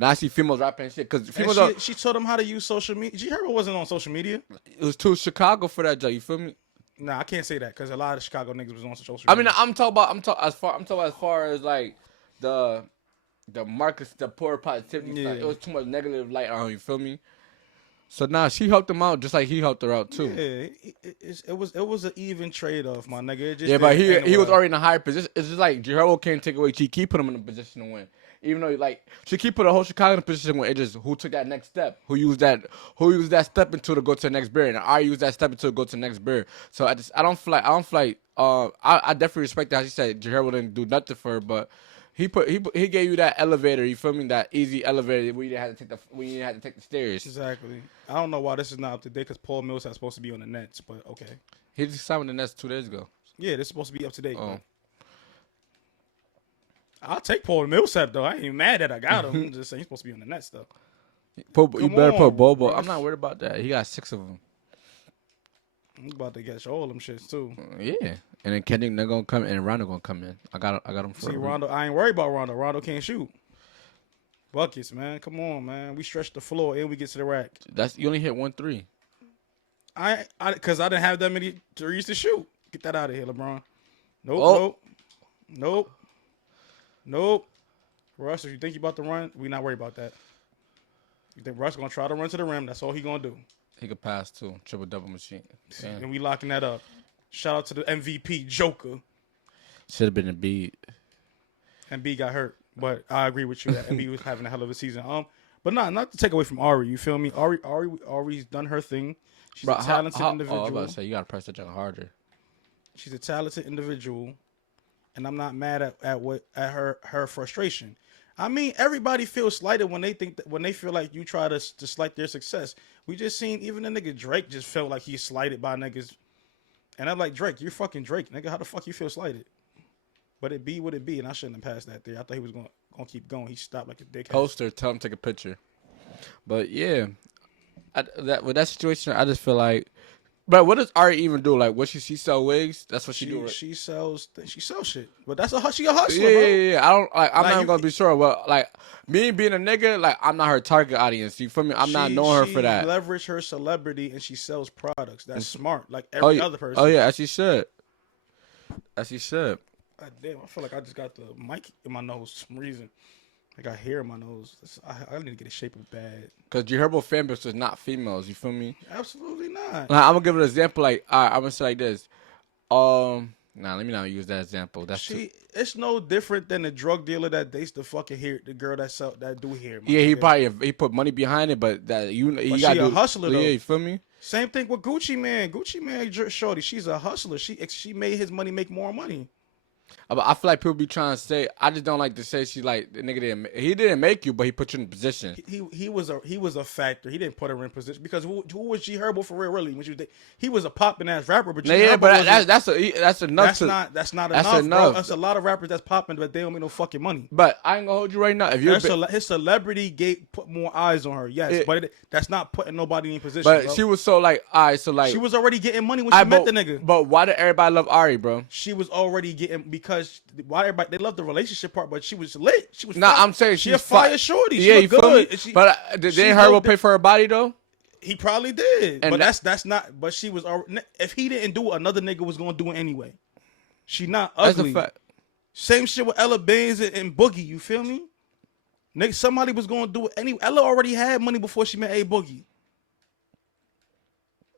I see females rapping and shit. Because females, she taught him how to use social media. G Herbo wasn't on social media. It was too Chicago for that job. You feel me? Nah, I can't say that because a lot of Chicago niggas was on social media. I mean, I'm talking about as far as like the the Marcus, the poor positivity. Yeah. It was too much negative light on him. You feel me? So now she helped him out just like he helped her out too. Yeah, it was an even trade off, my nigga. It just Yeah, but didn't end he was well. already in a higher position. It's just like Gerardo can't take away Chiqui, put him in a position to win. Even though like Chiqui put a whole Chicago in a position where it just who took that next step, who used that step into to go to the next beer, and I used that step into to go to the next beer. So I don't feel like I definitely respect that how she said Gerardo didn't do nothing for her, but he gave you that elevator, you feel me? That easy elevator where you didn't have to take the stairs. Exactly. I don't know why this is not up to date because Paul Millsap's supposed to be on the Nets, but okay. He just signed with the Nets 2 days ago. Yeah, this is supposed to be up to date. Oh. I'll take Paul Millsap though. I ain't even mad that I got him. I'm just saying he's supposed to be on the Nets though. You better put Bobo. Russ. I'm not worried about that. He got 6 of them. I'm about to get all them shits too. Yeah, and then Kendrick they're gonna come and Rondo gonna come in. I got him for. See Rondo, I ain't worried about Rondo. Rondo can't shoot. Buckets, man. Come on, man. We stretch the floor and we get to the rack. You only hit 1 3. Because I didn't have that many threes to shoot. Get that out of here, LeBron. Nope. Russ, if you think you about to run, we not worried about that. You think Russ gonna try to run to the rim? That's all he gonna do. He could pass too. Triple double machine. Damn. And we locking that up. Shout out to the MVP Joker. Should have been a beat. Embiid got hurt, but I agree with you that Embiid was having a hell of a season. But not to take away from Ari. You feel me? Ari's done her thing. She's a talented individual. I was about to say you gotta press the jump harder. She's a talented individual, and I'm not mad at her frustration. I mean, everybody feels slighted when they feel like you try to slight their success. We just seen even the nigga Drake just felt like he's slighted by niggas, and I'm like, Drake, you're fucking Drake, nigga. How the fuck you feel slighted? But it be what it be, and I shouldn't have passed that there. I thought he was gonna keep going. He stopped like a dickhead. Poster, tell him to take a picture. But yeah, with that situation, I just feel like. But what does Ari even do? Like, what she sell wigs? That's what she do. Right? She sells shit. But that's she a hustler, yeah, bro. I don't like. I'm not gonna be sure. Well, like me being a nigga, like I'm not her target audience. You feel me? I'm not knowing her for that. She leverage her celebrity and she sells products. That's smart. Like every other person. Oh yeah, as she should. Damn, I feel like I just got the mic in my nose for some reason. I got hair in my nose. I need to get it shaped bad. Because G Herbo fan base is not females. You feel me? Absolutely not. Like, I'm gonna give an example. Like, I'm gonna say like this. Nah, let me not use that example. It's no different than the drug dealer that dates the fucking hair, the girl that do hair. Yeah, he put money behind it, but that he got a hustler though. Yeah, you feel me? Same thing with Gucci Man. Gucci Man, shorty, she's a hustler. She made his money make more money. I feel like people be trying to say. I just don't like to say she like the nigga didn't make you, but he put you in position. He was a factor. He didn't put her in position because who was G Herbo for real? Really, when she was he was a popping ass rapper, but that's enough. That's not enough. Bro. That's a lot of rappers that's popping, but they don't make no fucking money. But I ain't gonna hold you right now. If his celebrity put more eyes on her, yes, but that's not putting nobody in position. But bro. she was so like, all right, so like she was already getting money when she met the nigga. But why did everybody love Ari, bro? She was already getting because why everybody they loved the relationship part, but she was lit. She was. I'm saying she a fire shorty. Yeah, she you feel good. me? But didn't Herbo pay for her body though? He probably did, and but that's not. But she was. If he didn't do it, another nigga was gonna do it anyway. She not ugly. That's a fact. Same shit with Ella Baines and Boogie. You feel me? Nigga, somebody was gonna do it anyway. Ella already had money before she met A Boogie.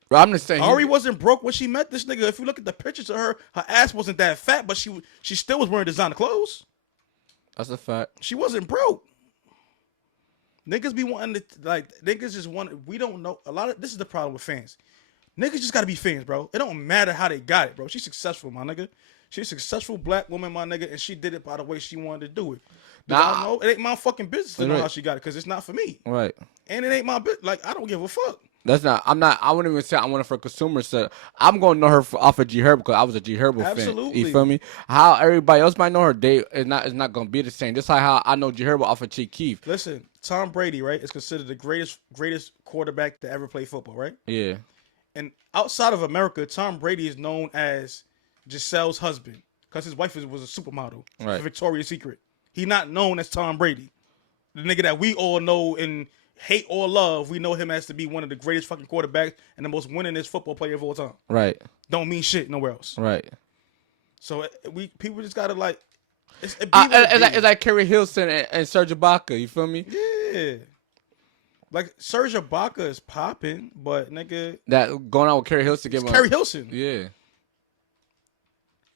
Bro, I'm just saying. Ari wasn't broke when she met this nigga. If you look at the pictures of her ass wasn't that fat, but she still was wearing designer clothes. That's a fact. She wasn't broke. Niggas be wanting to niggas just want. We don't know a lot of. This is the problem with fans. Niggas just gotta be fans, bro. It don't matter how they got it, bro. She's successful, my nigga. She's a successful black woman, my nigga, and she did it by the way she wanted to do it. I don't know. It ain't my fucking business to know how she got it because it's not for me. Right. And it ain't my business. Like I don't give a fuck. That's not. I'm not. I wouldn't even say I want it for consumers. So I'm gonna know her off of G Herbo because I was a G Herbo fan. You feel me? How everybody else might know her, it's not gonna be the same. Just like how I know G Herbo off of Chief Keef. Listen, Tom Brady, right, is considered the greatest quarterback to ever play football, right? Yeah. And outside of America, Tom Brady is known as Gisele's husband because his wife was a supermodel for Victoria's Secret. He not known as Tom Brady, the nigga that we all know and hate or love. We know him as to be one of the greatest fucking quarterbacks and the most winningest football player of all time. Right. Don't mean shit nowhere else. Right. So people just gotta like. It's like Kerry Hilson and Serge Ibaka. You feel me? Yeah. Like Serge Ibaka is popping, but nigga, That going out with Kerry Hilson. it's Kerry Hilson. Yeah.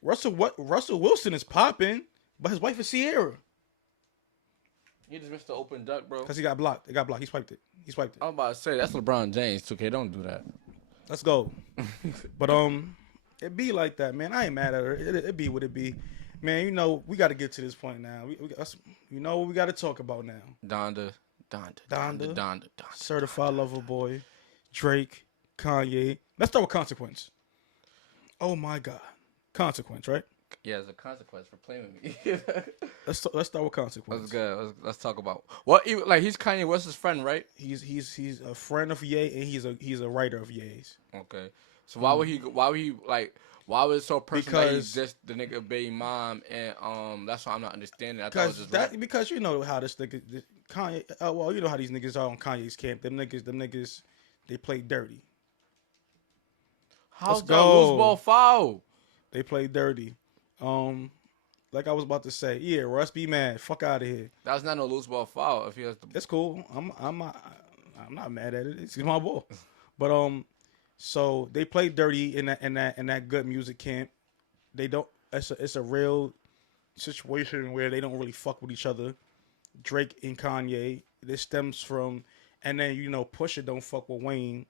Russell Wilson is popping, but his wife is Sierra. He just missed the open duck, bro. Because he got blocked. It got blocked. He swiped it. I was about to say that's LeBron James. 2K, don't do that. Let's go. But it be like that, man. I ain't mad at her. It be what it be, man. You know we got to get to this point now. You know what we got to talk about now. Donda. Certified Lover Boy, Drake, Kanye. Let's start with Consequence. Oh my God, Consequence, right? Yeah, there's a consequence for playing with me. Let's start with Consequence. That's good. Let's talk about like he's Kanye West's friend, right? He's a friend of Ye, and he's a writer of Ye's. Okay, so why would it so personal that he's just the nigga baby mom, and that's why I'm not understanding. I thought it was just because you know how this nigga Kanye. Well, you know how these niggas are on Kanye's camp. Them niggas, they play dirty. How's that loose ball foul? They play dirty. Like I was about to say, yeah, Russ be mad. Fuck out of here. That's not no loose ball foul. If he has It's cool. I'm not mad at it. It's my ball. But so they play dirty in that good music camp. They don't. It's a real situation where they don't really fuck with each other. Drake and Kanye. This stems from, and then you know Pusha don't fuck with Wayne.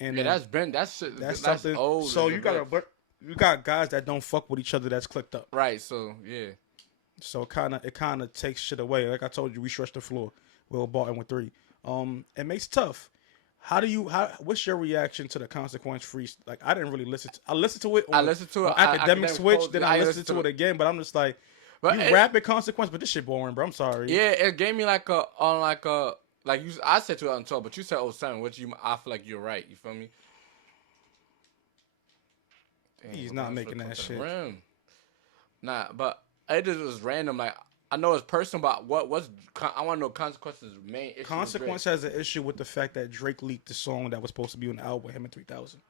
And yeah, that's something. Old so you got guys that don't fuck with each other that's clicked up. Right. So yeah. So it kind of takes shit away. Like I told you, we stretched the floor. Will Barton with 3. It makes it tough. What's your reaction to the Consequence free? Like I didn't really listen. I listened to it. On Academic Switch. Then I listened to it again. But I'm just like, rapping Consequence, but this shit boring, bro. I'm sorry. Yeah, it gave me like you. I said 2012, but you said 07, which I feel like you're right. You feel me? Damn, he's not making that shit. Nah, but it just was random. Like I know it's personal, but I want to know Consequence's main issue. Consequence has an issue with the fact that Drake leaked the song that was supposed to be on the album with him in 3000.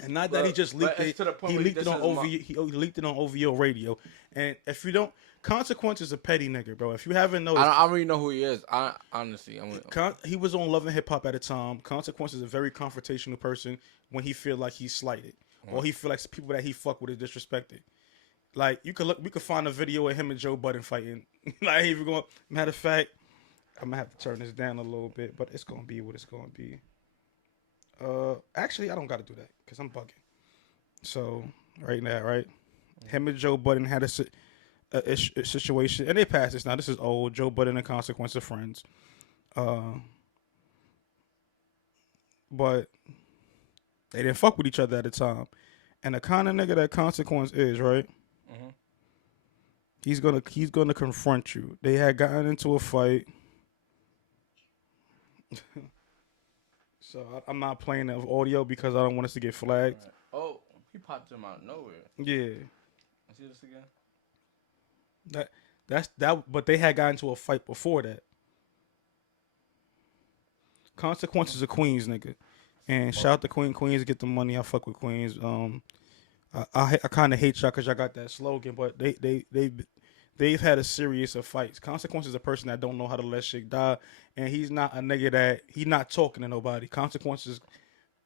And not that he just leaked it. He leaked it on leaked it on OVO radio. And if you don't, Consequence is a petty nigga, bro. If you haven't noticed, I don't really know who he is. Honestly, he was on Love and Hip Hop at the time. Consequence is a very confrontational person when he feel like he's slighted or he feel like people that he fuck with is disrespected. Like we could find a video of him and Joe Budden fighting. Like if you're going, matter of fact, I'm gonna have to turn this down a little bit, but it's gonna be what it's gonna be. Actually, I don't gotta do that because I'm bugging. So right now, right, him and Joe Budden had a situation, and they passed this. Now this is old. Joe Budden and Consequence are friends. But they didn't fuck with each other at the time. And the kind of nigga that Consequence is, right? Mm-hmm. He's gonna confront you. They had gotten into a fight. So I'm not playing the audio because I don't want us to get flagged. Right. Oh, he popped him out of nowhere. Yeah. See this again? That's but they had gotten into a fight before that. Consequence is a Queens nigga. And shout out to Queens get the money. I fuck with Queens. I kind of hate y'all because y'all got that slogan, but they've had a series of fights. Consequence is a person that don't know how to let shit die, and he's not a nigga that he's not talking to nobody. Consequence is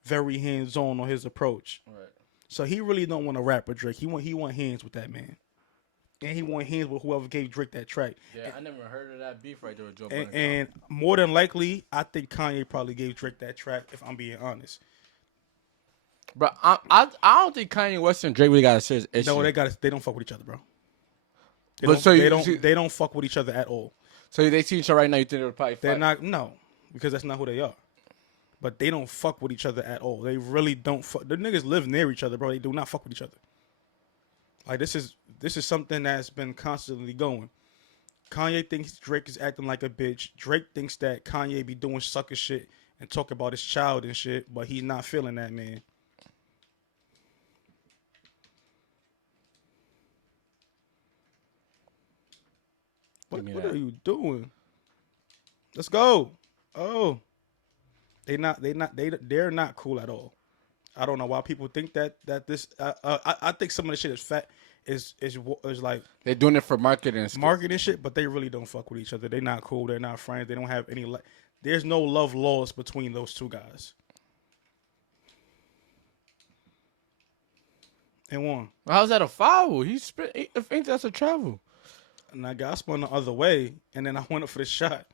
very hands on his approach. Right. So he really don't want to rap with Drake. He want hands with that man. And he won hands with whoever gave Drake that track. Yeah, I never heard of that beef right there with Joe Budden. And more than likely, I think Kanye probably gave Drake that track, if I'm being honest. Bro, I don't think Kanye West and Drake really got a serious issue. No, they don't fuck with each other, bro. They don't fuck with each other at all. So they see each other right now, you think they'll probably fight? They're not, no, because that's not who they are. But they don't fuck with each other at all. They really don't fuck. The niggas live near each other, bro. They do not fuck with each other. Like, this is something that's been constantly going. Kanye thinks Drake is acting like a bitch. Drake thinks that Kanye be doing sucker shit and talk about his child and shit, but he's not feeling that, man. What are you doing? Let's go. Oh. They're not cool at all. I don't know why people think that this. I think some of the shit is fat. Is like They're doing it for marketing. Marketing shit, but they really don't fuck with each other. They're not cool. They're not friends. They don't have any. There's no love lost between those two guys. And one. How's that a foul? He thinks that's a travel. And I got spun the other way, and then I went up for the shot,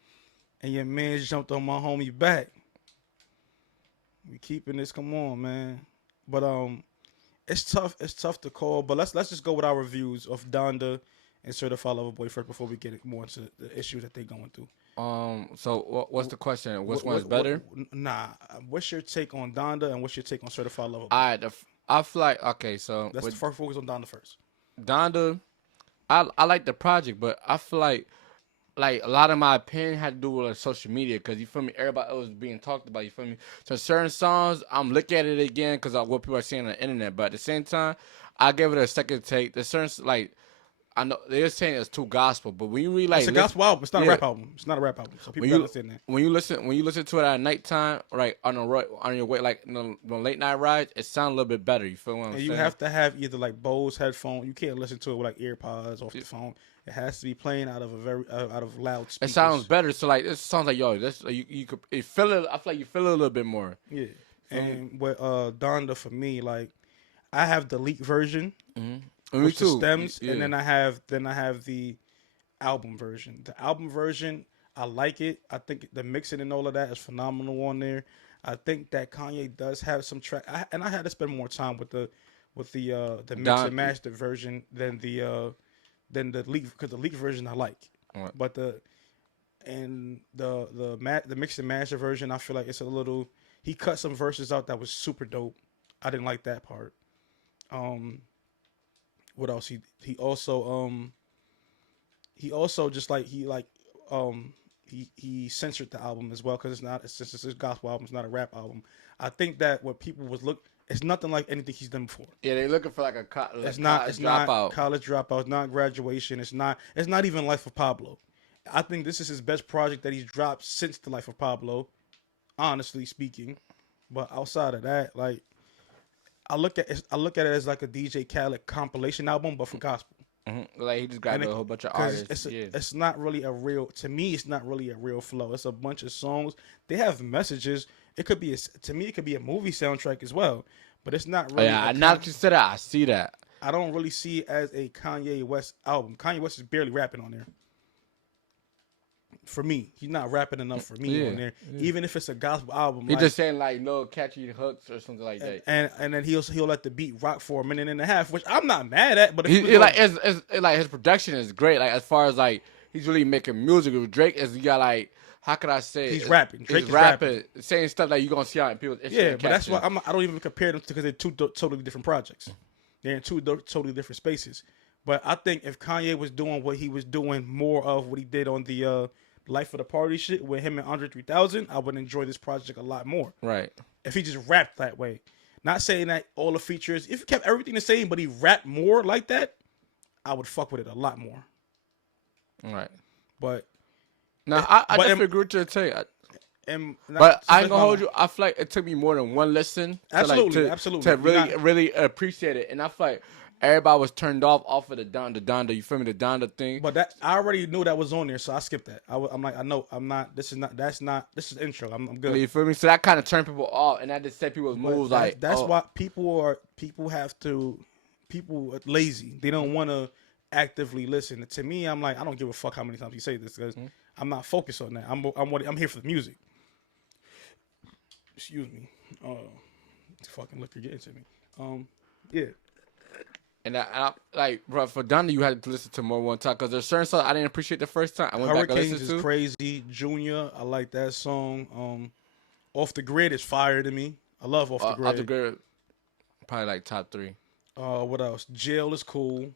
and your man jumped on my homie back. We keeping this. Come on, man. But it's tough. It's tough to call. But let's just go with our reviews of Donda and Certified Lover Boy first before we get more into the issues that they're going through. So what's the question? Which one is better? What's your take on Donda and what's your take on Certified Lover Boy? All right. I feel like so let's first focus on Donda first. Donda, I like the project, but I feel like a lot of my opinion had to do with social media because you feel me. Everybody else was being talked about. You feel me. So certain songs, I'm looking at it again because of what people are seeing on the internet. But at the same time, I give it a second take. There's certain I know they're saying it's too gospel, but when you really it's a gospel album. It's not a rap album. It's not a rap album. So people understand that. When you listen to it at nighttime, right on your way, like the late night rides, it sounds a little bit better. You feel what I'm saying? You have to have either like Bose headphones. You can't listen to it with like earpods off the phone. It has to be playing out of loud speakers. It sounds better. So like it sounds like you could feel it. I feel like you feel it a little bit more. Yeah. And with Donda for me, like I have the leaked version. Mm-hmm. With the stems, and then I have the album version. The album version, I like it. I think the mixing and all of that is phenomenal on there. I think that Kanye does have some track, and I had to spend more time with the mix and master version than the leak, because the leak version I like, right. But the mix and master version, I feel like it's a little. He cut some verses out that was super dope. I didn't like that part. What else? He also just like he censored the album as well because it's a gospel album, it's not a rap album. I think that what people was it's nothing like anything he's done before. Yeah, they're looking for like a it's not college dropout. It's not graduation. It's not even Life of Pablo. I think this is his best project that he's dropped since the Life of Pablo, honestly speaking. But outside of that, like. I look at it as like a DJ Khaled compilation album, but for gospel. Mm-hmm. Like he just got a whole bunch of artists. It's not really to me. It's not really a real flow. It's a bunch of songs. They have messages. It could be it could be a movie soundtrack as well, but it's not really. Yeah, not consider. I see that. I don't really see it as a Kanye West album. Kanye West is barely rapping on there. For me, he's not rapping enough for me on there. Yeah. Even if it's a gospel album, he's just saying like no catchy hooks or something like that. And then he'll let the beat rock for a minute and a half, which I'm not mad at. But like his production is great. Like as far as like he's really making music. With Drake is you got like how could I say he's rapping. Drake is rapping, saying stuff that you gonna see out in people's. Yeah, but that's why I don't even compare them because they're two totally different projects. They're in two totally different spaces. But I think if Kanye was doing what he was doing, more of what he did on the Life of the Party shit with him and Andre 3000, I would enjoy this project a lot more. Right. If he just rapped that way. Not saying that all the features, if he kept everything the same, but he rapped more like that, I would fuck with it a lot more. Right. But. I definitely agree with your take. But I ain't gonna hold you. I feel like it took me more than one listen. Absolutely. To really appreciate it. And I feel like everybody was turned off of the Donda. You feel me? The Donda thing. But that I already knew that was on there, so I skipped that. I'm like, I know, I'm not. This is the intro. I'm good. You feel me? So that kind of turned people off, and that just set people's moves like. That's why people are lazy. They don't want to actively listen. To me, I'm like, I don't give a fuck how many times you say this because I'm not focused on that. I'm here for the music. Excuse me. Fucking liquor getting to me. Yeah. And I like, bro, for Donda, you had to listen to more one time because there's certain songs I didn't appreciate the first time. I went back and listened to. Hurricanes is crazy. Junior, I like that song. Off the Grid is fire to me. I love Off the Grid. Off the Grid, probably like top 3. What else? Jail is cool.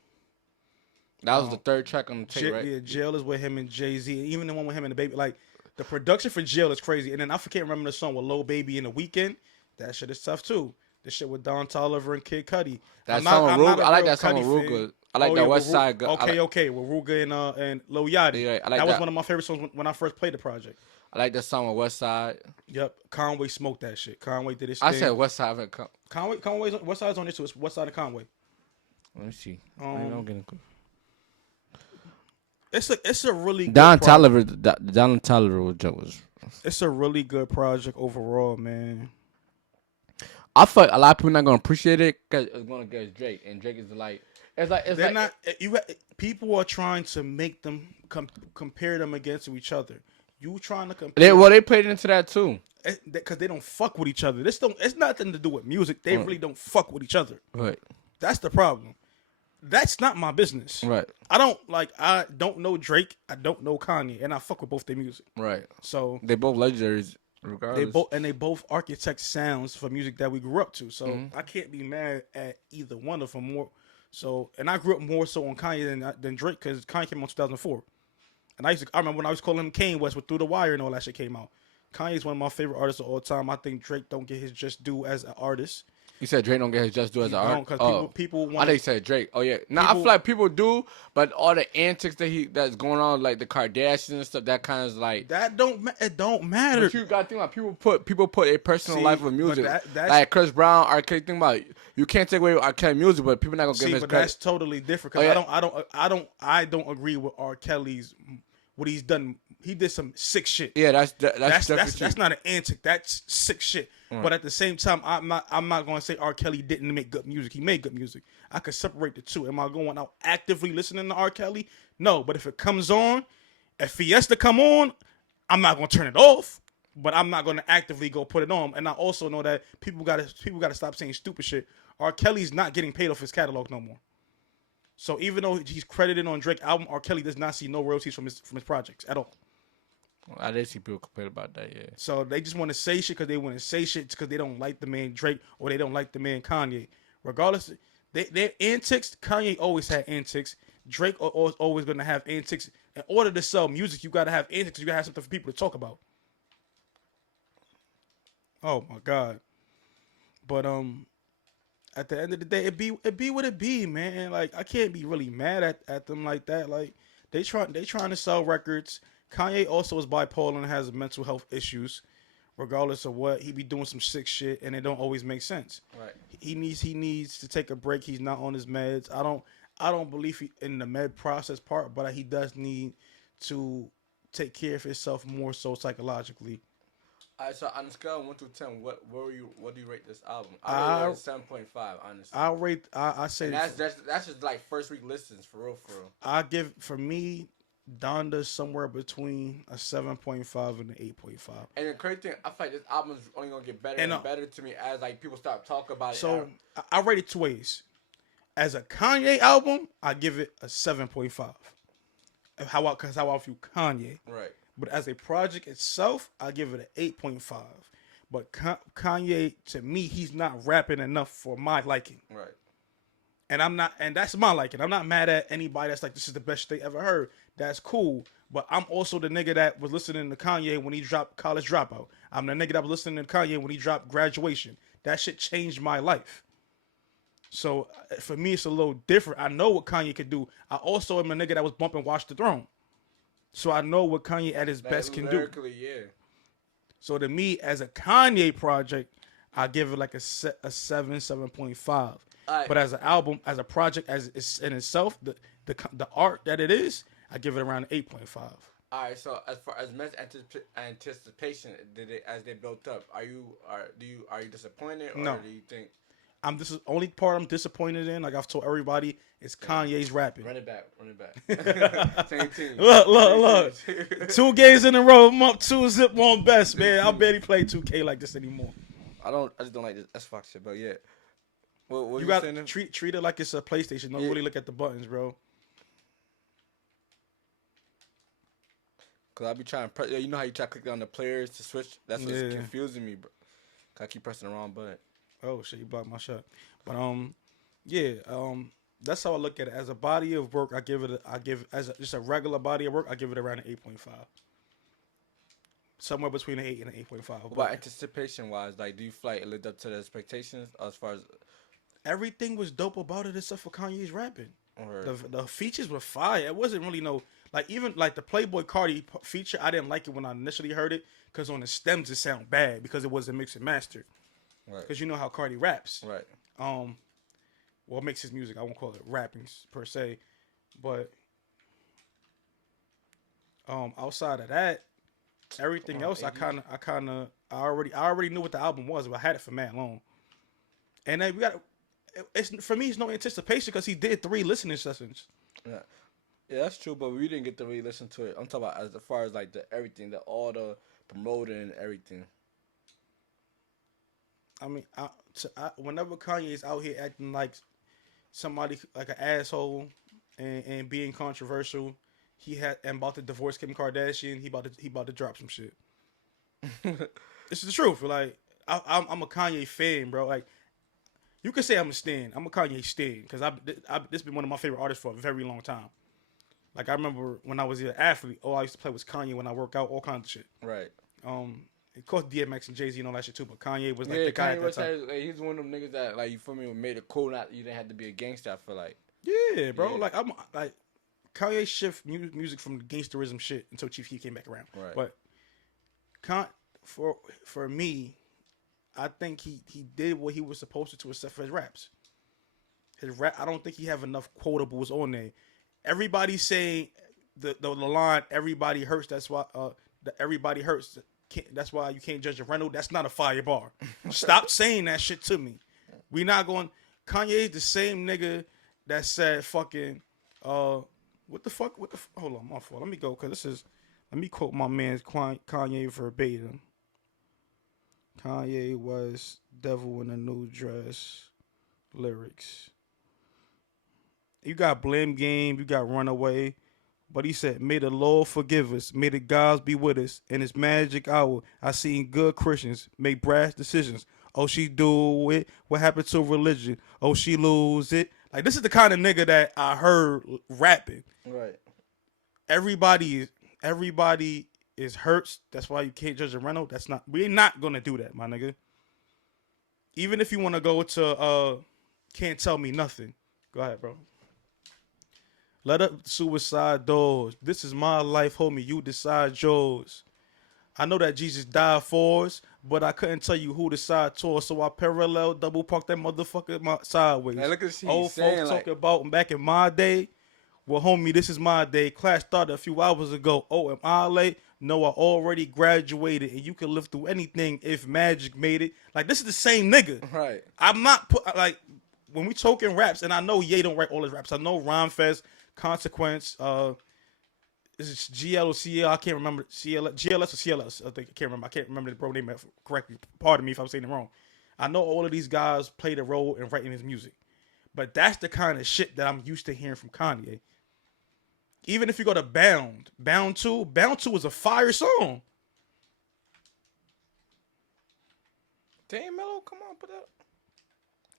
That was the third track on the tape, right? Yeah, Jail is with him and Jay-Z. Even the one with him and the Baby. Like, the production for Jail is crazy. And then I can't remember the song with Lil Baby in The Weeknd. That shit is tough, too. The shit with Don Toliver and Kid Cudi. I like that song with Ruga. I like that West Side. Okay, with Ruga and Lil Yachty. Yeah, I like that was that. one of my favorite songs when I first played the project. I like that song with West Side. Yep, Conway smoked that shit. Conway did his I thing. said West Side. Conway's West Side's on this too. It's West Side of Conway. Let me see. I'm getting. It's a really good Don project. Toliver was. It's a really good project overall, man. I feel like a lot of people not gonna appreciate it because it's gonna get Drake, and Drake is like, They're not. People are trying to make them compare them against each other. You trying to compare? They played into that too. Because they don't fuck with each other. It's nothing to do with music. They really don't fuck with each other. Right. That's the problem. That's not my business. Right. I don't know Drake. I don't know Kanye, and I fuck with both their music. Right. So they both legendaries, regardless. They both architect sounds for music that we grew up to. So I can't be mad at either one of them more. So, and I grew up more so on Kanye than Drake because Kanye came out in 2004. And I remember when I was calling him Kane West with Through the Wire and all that shit came out. Kanye's one of my favorite artists of all time. I think Drake don't get his just due as an artist. You said Drake don't get his just due as an artist? Because people want. I think you said Drake. Oh yeah. No, I feel like people do, but all the antics that's going on, like the Kardashians and stuff, that kind of like it don't matter. But you got to think about people put a personal life with music. That's, like Chris Brown, R. Kelly. Think about it. You can't take away R. Kelly music, but people not gonna give him his credit. That's totally different. Because I don't agree with R. Kelly's what he's done. He did some sick shit. Yeah, that's not an antic. That's sick shit. But at the same time, I'm not going to say R. Kelly didn't make good music. He made good music. I could separate the two. Am I going out actively listening to R. Kelly? No. But if it comes on, if Fiesta come on, I'm not going to turn it off. But I'm not going to actively go put it on. And I also know that people got to stop saying stupid shit. R. Kelly's not getting paid off his catalog no more. So even though he's credited on Drake album, R. Kelly does not see no royalties from his projects at all. I did see people complain about that, yeah. So they just want to say shit because they want to say shit because they don't like the man Drake or they don't like the man Kanye. Regardless, their antics, Kanye always had antics. Drake always going to have antics. In order to sell music, you got to have antics. You got to have something for people to talk about. Oh, my God. But at the end of the day, it be what it be, man. Like, I can't be really mad at them like that. Like, they trying to sell records. Kanye also is bipolar and has mental health issues. Regardless of what, he be doing some sick shit and it don't always make sense. Right. He needs to take a break. He's not on his meds. I don't believe in the med process part, but he does need to take care of himself more so psychologically. All right, so on a scale of 1 to 10, what do you rate this album? I rate it 7.5, honestly. I say and that's just like first week listens for real. I give, for me, Donda somewhere between a 7.5 and an 8.5. And the crazy thing, I feel like this album's only gonna get better and better to me as like people start talking about it. So I rate it two ways. As a Kanye album, I give it a 7.5. Because how I view Kanye. Right. But as a project itself, I give it an 8.5. But Kanye, to me, he's not rapping enough for my liking. Right. And that's my liking. I'm not mad at anybody that's like, this is the best shit they ever heard. That's cool. But I'm also the nigga that was listening to Kanye when he dropped College Dropout. I'm the nigga that was listening to Kanye when he dropped Graduation. That shit changed my life. So for me, it's a little different. I know what Kanye could do. I also am a nigga that was bumping Watch the Throne. So I know what Kanye at his best can do. Yeah. So to me, as a Kanye project, I give it like a 7.5. Right. But as an album, as a project, as it's in itself, the art that it is, I give it around 8.5. All right. So as far as much anticipation as they built up, are you disappointed or do you think? This is the only part I'm disappointed in. Like I've told everybody, it's Kanye's rapping. Run it back. Same team. Look. 2 games in a row. I'm up 2-0 on best, man. I barely play 2K like this anymore. I just don't like this Xbox shit, but yeah. What you got to treat it like it's a PlayStation. Don't really look at the buttons, bro. Cause I be trying to you know how you try to click on the players to switch? That's what's confusing me, bro. Cause I keep pressing the wrong button. Oh shit, you blocked my shot. But that's how I look at it. As a body of work, just a regular body of work, I give it around an 8.5. Somewhere between an 8 and an 8.5. What about anticipation wise? Like, do you feel like it lived up to the expectations as far as everything was dope about it except for Kanye's rapping? The features were fire. It wasn't really no like even like the Playboy Cardi feature. I didn't like it when I initially heard it because on the stems it sound bad because it wasn't mixed and mastered. Right. Because you know how Cardi raps. Right. Well, makes his music. I won't call it rapping per se, but outside of that, everything else I already knew what the album was, but I had it for mad long. And then it's for me. It's no anticipation because he did 3 listening sessions. Yeah, that's true. But we didn't get to really listen to it. I'm talking about as far as like everything, all the promoting and everything. I mean, whenever Kanye's out here acting like somebody like an asshole and being controversial, and about to divorce Kim Kardashian, he about to drop some shit. This is the truth. Like I'm a Kanye fan, bro. Like. You could say I'm a stan. I'm a Kanye stan because this has been one of my favorite artists for a very long time. Like I remember when I was an athlete, all I used to play was Kanye when I work out, all kinds of shit. Right. Of course DMX and Jay-Z and all that shit too, but Kanye was like the guy at that time. Like, he's one of them niggas that like you feel me made it cool. Not you didn't have to be a gangster. I feel like. Yeah, bro. Yeah. Like I'm like Kanye shift music from the gangsterism shit until Chief Keef came back around. Right. But for me. I think he did what he was supposed to except for his raps. I don't think he have enough quotables on there. Everybody's saying the line "everybody hurts." That's why everybody hurts. That's why you can't judge a rental. That's not a fire bar. Stop saying that shit to me. We not going. Kanye's the same nigga that said fucking what the fuck? Hold on, my fault. Let me go because let me quote my man Kanye verbatim. Kanye was Devil in a New Dress lyrics. You got Blame Game, you got Runaway, but he said, may the Lord forgive us, may the gods be with us. In his magic hour, I seen good Christians make brash decisions. Oh, she do it. What happened to religion? Oh, she lose it. Like, this is the kind of nigga that I heard rapping. Right. Everybody is hurts. That's why you can't judge a rental. We're not gonna do that, my nigga. Even if you want to go to Can't Tell Me Nothing. Go ahead, bro. Let up suicide doors. This is my life, homie. You decide yours. I know that Jesus died for us, but I couldn't tell you who the side tore, so I parallel double park that motherfucker sideways. Hey, look at this. Old folks talking about back in my day. Well, homie, this is my day. Class started a few hours ago. Oh, am I late? No, I already graduated, and you can live through anything if magic made it. Like, this is the same nigga. Right. I'm not when we talking raps, and I know Ye don't write all his raps. I know Rhyme Fest, Consequence, is it GL or CL? I can't remember. GLS or CLS? I can't remember the bro name correctly. Pardon me if I'm saying it wrong. I know all of these guys played a role in writing his music, but that's the kind of shit that I'm used to hearing from Kanye. Even if you go to Bound 2 is a fire song. Damn, Mello, come on, put that.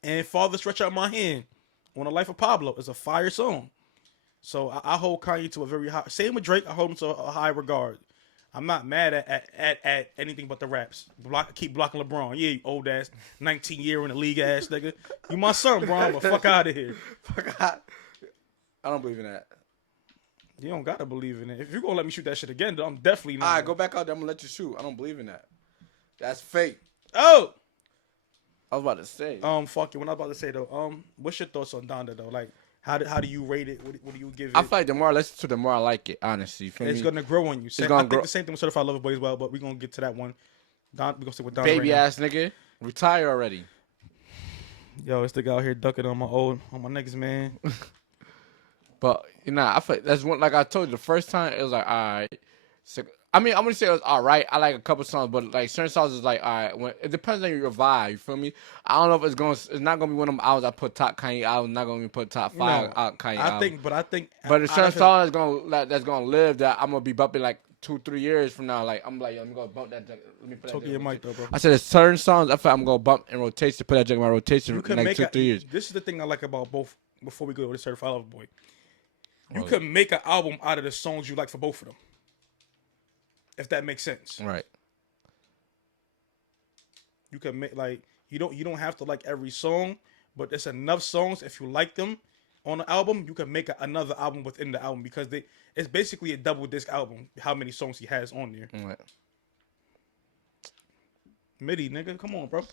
And Father Stretch Out My Hand on The Life of Pablo is a fire song. So I hold Kanye to a very high. Same with Drake, I hold him to a high regard. I'm not mad at anything but the raps. Keep blocking LeBron. Yeah, you old ass 19-year in the league ass nigga. You my son, bro. But fuck out of here. Fuck out. I don't believe in that. You don't gotta believe in it. If you're gonna let me shoot that shit again, I'm definitely not. All right, go back out there. I'm gonna let you shoot. I don't believe in that. That's fake. Oh, I was about to say. Fuck it. What I was about to say though. What's your thoughts on Donda though? Like, how do you rate it? What do you give it? I feel like the more I listen to, the more I like it. Honestly, it's gonna grow on you. I think the same thing with Certified Lover Boy as well. But we're gonna get to that one. We're gonna stick with Donda. Baby ass nigga, retire already. Yo, this nigga out here ducking on my niggas, man. But I feel like that's one. Like I told you, the first time it was like, all right. So, I mean, I'm gonna say it was all right. I like a couple songs, but like certain songs is like, all right. It depends on your vibe. You feel me? I don't know if it's not gonna be one of them albums I put top Kanye album. Not gonna be put top 5 Kanye album. But there's certain songs that's gonna live that I'm gonna be bumping like 2-3 years from now. Like I'm gonna bump that. Let me put that. Talking your mic though, bro. I said there's certain songs I feel like I'm gonna bump in rotation. Put that jug in my rotation for like 2-3 years. This is the thing I like about both. Before we go to Certified Lover Boy. You can make an album out of the songs you like for both of them. If that makes sense. Right. You can make you don't have to like every song, but there's enough songs if you like them. on the album, you can make another album within the album because it's basically a double disc album. How many songs he has on there? Right. MIDI, nigga, come on, bro.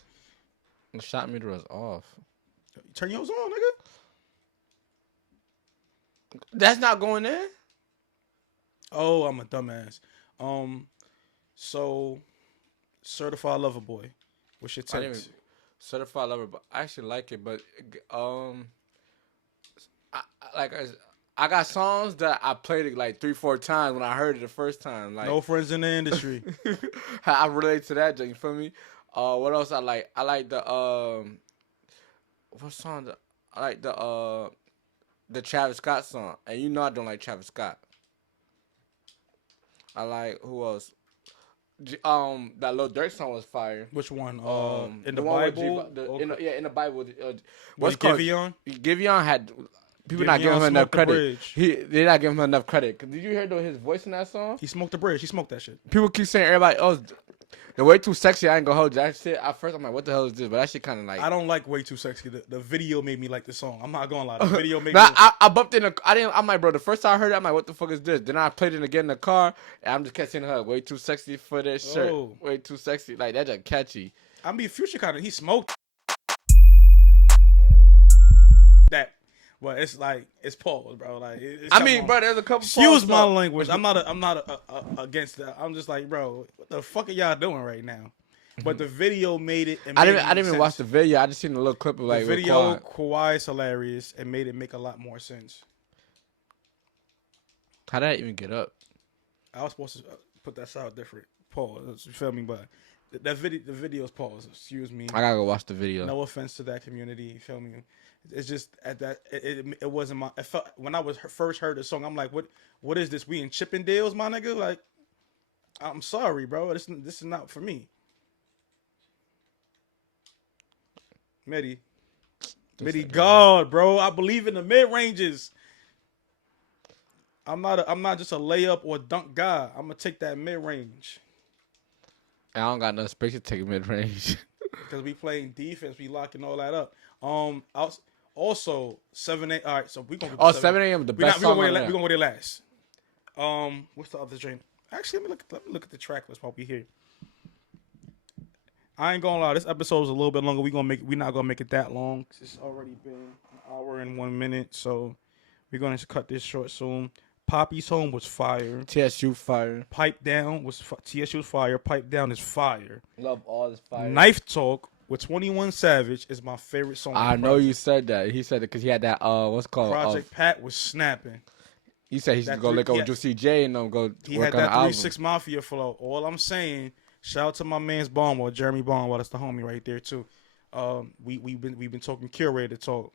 The shot meter was off. Turn yours on, nigga. That's not going in. Oh, I'm a dumbass. So Certified Lover Boy. What's your takes? Certified Lover, but I actually like it. But I got songs that I played it like 3-4 times when I heard it the first time. Like No Friends in the Industry. I relate to that. You feel me? What else I like? I like the what song? I like the Travis Scott song, and you know I don't like Travis Scott. I like who else? That Lil Durk song was fire. Which one? In the the one Bible? in the Bible. What's Giveon? Giveon had people Giveon not giving him enough smoked the credit. bridge. They're not giving him enough credit. Did you hear his voice in that song? He smoked the bridge. He smoked that shit. People keep saying everybody, oh, the Way Too Sexy. I ain't gonna hold you. That shit. At first, I'm like, what the hell is this? But that shit kind of like. I don't like Way Too Sexy. The video made me like the song. I'm not gonna lie. The video made nah, me. I bumped in. I'm like, bro. The first time I heard it, I'm like, what the fuck is this? Then I played it again in the car, and I'm just kept saying her way too sexy for this shirt. Oh. Way too sexy. Like that's just catchy. I mean, Future kind of he smoked that, but it's like it's pause, bro. Like I mean, bro, there's a couple. Excuse my language. I'm not against that. I'm just like, bro, what the fuck are y'all doing right now? But the video made it. I didn't even watch the video. I just seen a little clip of like the video. Kawhi is hilarious and made it make a lot more sense. How did I even get up? I was supposed to put that sound different. Pause. You feel me? But the video's pause. Excuse me. I gotta go watch the video. No offense to that community. You feel me? It's just at that it wasn't my. It felt when I was first heard the song. I'm like, what is this? We in Chippendales, my nigga? Like, I'm sorry, bro. This is not for me. Medi God, bro. I believe in the mid ranges. I'm not just a layup or dunk guy. I'm gonna take that mid range. I don't got no space to take mid range. Because we playing defense, we locking all that up. Also 7 All right, so we gonna. Oh, 7 a.m. The best song on there. We gonna go there last. What's the other drink? Actually, let me look at the track list while we here. I ain't gonna lie, this episode is a little bit longer. We're not gonna make it that long. It's already been an hour and 1 minute, so we're gonna cut this short soon. Poppy's Home was fire. TSU fire. Pipe Down was TSU's fire. Pipe Down is fire. Love all this fire. Knife Talk with 21 Savage is my favorite song. I know you said that. He said it because he had that what's called Project Pat was snapping. You said he's gonna let go with Juicy J and go he work had on the that 3-6 Mafia flow. All I'm saying, shout out to my man's Barnwell, Jeremy Barnwell. That's the homie right there too. We've been talking curated talk.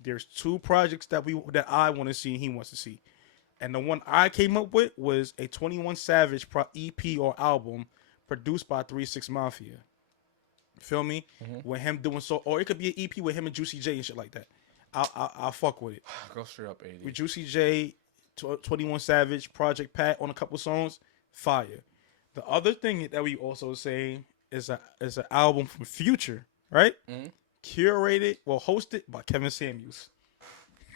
There's 2 projects that I want to see and he wants to see. And the one I came up with was a 21 Savage EP or album produced by 3-6 Mafia. Feel me? Mm-hmm. With him doing so, or it could be an EP with him and Juicy J and shit like that. I'll fuck with it. Go straight up 80. With Juicy J, 21 Savage, Project Pat on a couple songs, fire. The other thing that we also saying is an album from Future, right? Mm-hmm. Curated, hosted by Kevin Samuels.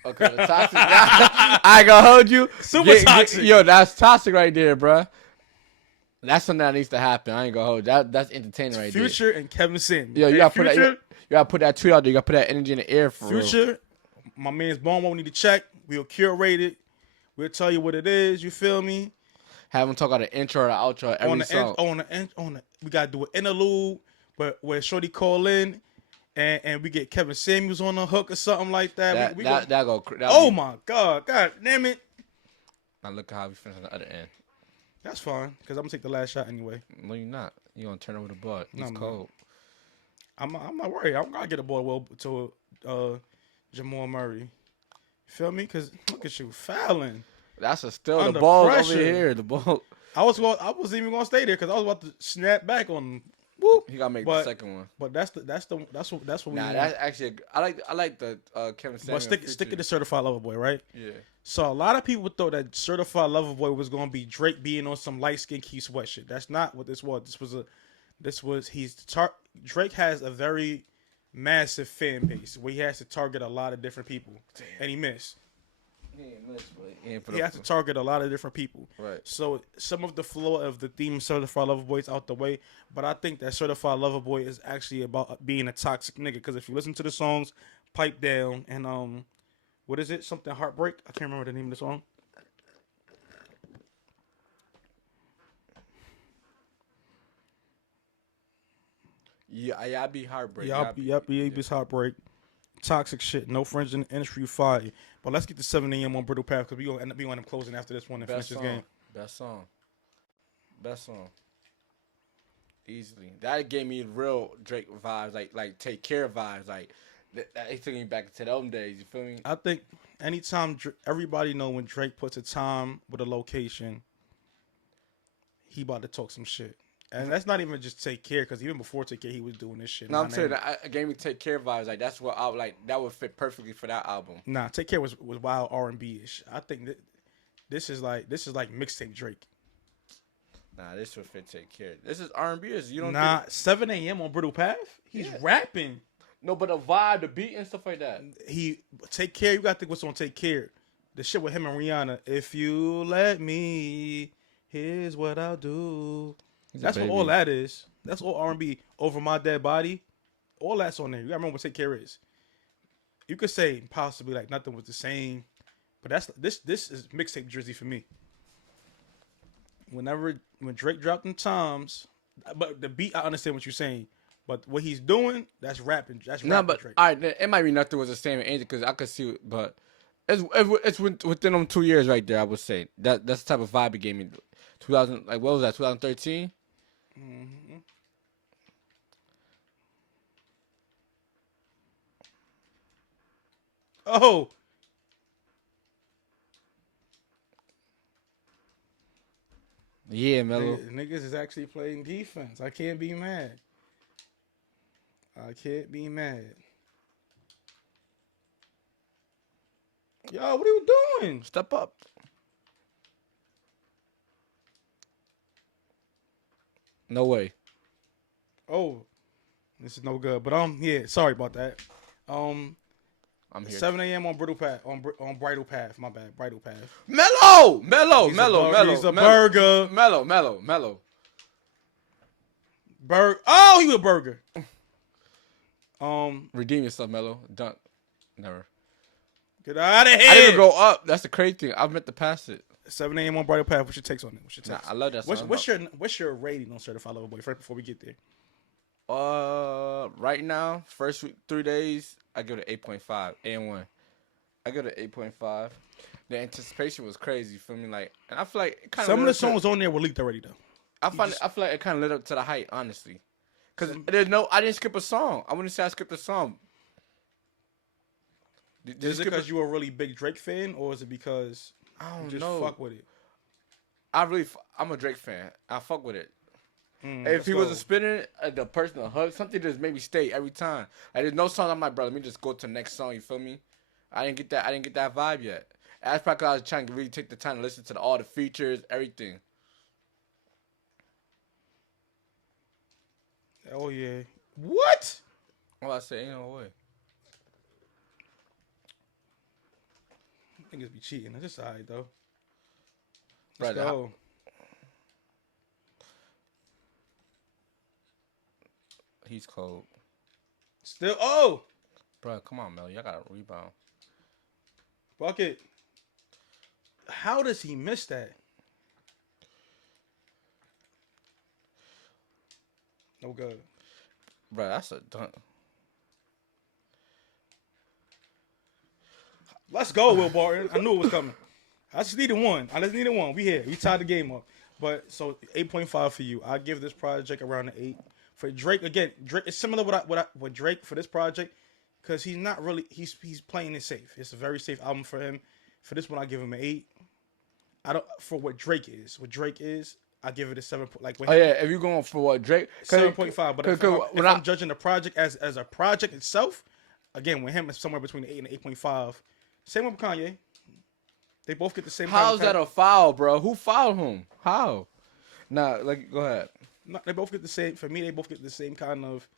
Okay, the toxic guy. I ain't gonna hold you. Super toxic. Yo, that's toxic right there, bro. That's something that needs to happen. I ain't gonna hold you. That's entertaining right Future there. Future and Kevin Samuels. Yo, you gotta put that tweet out there. You gotta put that energy in the air for Future, real. my man's Bonemo need to check. We'll curate it. We'll tell you what it is. You feel me? Have him talk about the intro or the outro every song. We gotta do an interlude where Shorty call in. And we get Kevin Samuels on the hook or something like that. My God damn it! Now look how we finish on the other end. That's fine, because I'm gonna take the last shot anyway. No, you're not. You're gonna turn over the ball. He's cold. I'm not worried. I'm gonna get a ball to Jamal Murray. Feel me? Because look at you fouling. That's a still the ball over here. The ball. I wasn't even gonna stay there because I was about to snap back on him. Woo. He gotta make the second one. But that's what we want. That's actually I like the Kevin Samuels. But stick to the Certified Lover Boy, right? Yeah. So a lot of people thought that Certified Lover Boy was gonna be Drake being on some light skin Keith Sweat shit. That's not what this was. Drake has a very massive fan base where he has to target a lot of different people, and he missed. He has to target a lot of different people. Right. So some of the flow of the theme Certified Lover Boy is out the way, but I think that Certified Lover Boy is actually about being a toxic nigga. Because if you listen to the songs, Pipe Down and what is it? Something Heartbreak. I can't remember the name of the song. Yeah, I be heartbreak. Yep, it's Heartbreak. Toxic shit. No friends in the industry. Fire. But let's get to 7 a.m. on Brittle Path because we gonna end up being on them closing after this one and finish this game. Best song. Easily. That gave me real Drake vibes, like Take Care vibes, like it took me back to them days. You feel me? I think anytime everybody know when Drake puts a time with a location, he about to talk some shit. And that's not even just Take Care, because even before Take Care, he was doing this shit. No, I'm saying that it gave me Take Care vibes. Like that's what I like. That would fit perfectly for that album. Nah, Take Care was wild R&B ish. I think that this is like mixtape Drake. Nah, this would fit Take Care. This is R&B. You don't. Nah, 7 a.m. on Brittle Path. He's rapping. No, but the vibe, the beat, and stuff like that. He Take Care. You gotta think what's on Take Care. The shit with him and Rihanna. If you let me, here's what I'll do. That's what all that is. That's all R&B. Over My Dead Body. All that's on there. You gotta remember what Take Care is. You could say possibly like nothing was the same, but that's this is mixtape Drizzy for me. When Drake dropped them times, but the beat I understand what you're saying, but what he's doing that's rapping. That's rapping but Drake. all right, it might be nothing was the same Angel because I could see it, but it's within them 2 years right there. I would say that's the type of vibe it gave me. 2000, like what was that? 2013. Mm-hmm. Oh. Yeah, Mello. Niggas is actually playing defense. I can't be mad. Yo, what are you doing? Step up. No way. Oh, this is no good. But yeah, sorry about that. I'm here. 7 a.m. on Brittle Path on Bridle Path. My bad, Bridle Path. Mello. He's a burger. Mello. Oh, he a burger. Redeem yourself, Mello. Dunk. Never. Get out of here. I didn't go up. That's the crazy thing. I meant to pass it. 7 a.m. on Bridle Path. What's your takes on it? Nah, I love that song. What's your rating on Certified Lover Boy right before we get there? Right now, first 3 days, I give it an 8.5. A1. I give it an 8.5. The anticipation was crazy. You feel me? Like, and I feel like it some of the songs on there were leaked already though. I feel like it kind of lit up to the hype, honestly. Cause I didn't skip a song. I wouldn't say I skipped a song. Is it because you were a really big Drake fan, or is it because I don't you just know. fuck with it? I'm a Drake fan. I fuck with it. If he wasn't spinning the personal hug, something just made me stay every time. Like, there's no song I'm like, bro, let me just go to the next song. You feel me? I didn't get that vibe yet. That's probably because I was trying to really take the time to listen to all the features, everything. Oh yeah. What? Oh, I say ain't no way. Niggas be cheating. That's just alright though. Let's go. He's cold. Still, oh! Bro, come on, Mel. Y'all got to rebound. Bucket. How does he miss that? No good. Bro, that's a dunk. Let's go, Will Barton. I knew it was coming. I just needed one. We here. We tied the game up. But, so, 8.5 for you. I give this project around an 8. For Drake, again, Drake it's similar with Drake for this project, because he's not really he's playing it safe. It's a very safe album for him. For this one, I give him an 8. I don't for what Drake is. What Drake is, I give it a 7. Like if you're going for what Drake 7.5. But if I'm judging the project as a project itself, again, with him it's somewhere between an 8 and 8.5. Same with Kanye. They both get the same. How's that a foul, bro? Who fouled him? How? Nah, go ahead. No, they both get the same. For me, they both get the same kind of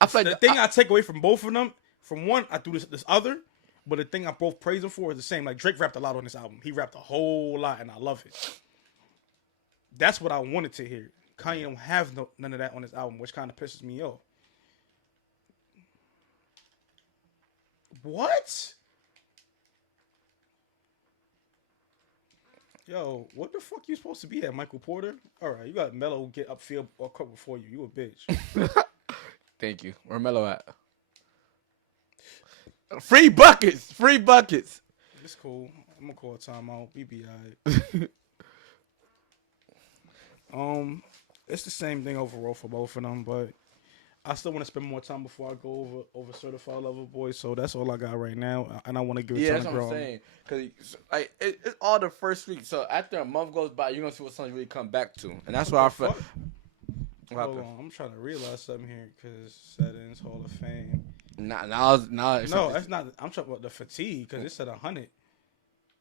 I feel The like thing I take away from both of them, from one, I do this other, but the thing I both praise him for is the same. Like Drake rapped a lot on this album. He rapped a whole lot, and I love it. That's what I wanted to hear. Kanye don't have none of that on this album, which kind of pisses me off. What? Yo, what the fuck you supposed to be at, Michael Porter? All right, you got Melo get upfield or cut before you. You a bitch. Thank you. Where Melo at? Free buckets. Free buckets. It's cool. I'm gonna call a timeout. We be alright. It's the same thing overall for both of them, but I still want to spend more time before I go over certified level boys. So that's all I got right now, and I want to give it time to grow. Yeah, that's what I'm saying. Because like it's all the first week. So after a month goes by, you're gonna see what songs really come back to, and that's why I feel. Hold on, I'm trying to realize something here because settings Hall of Fame. No, that's not. I'm talking about the fatigue because it said 100.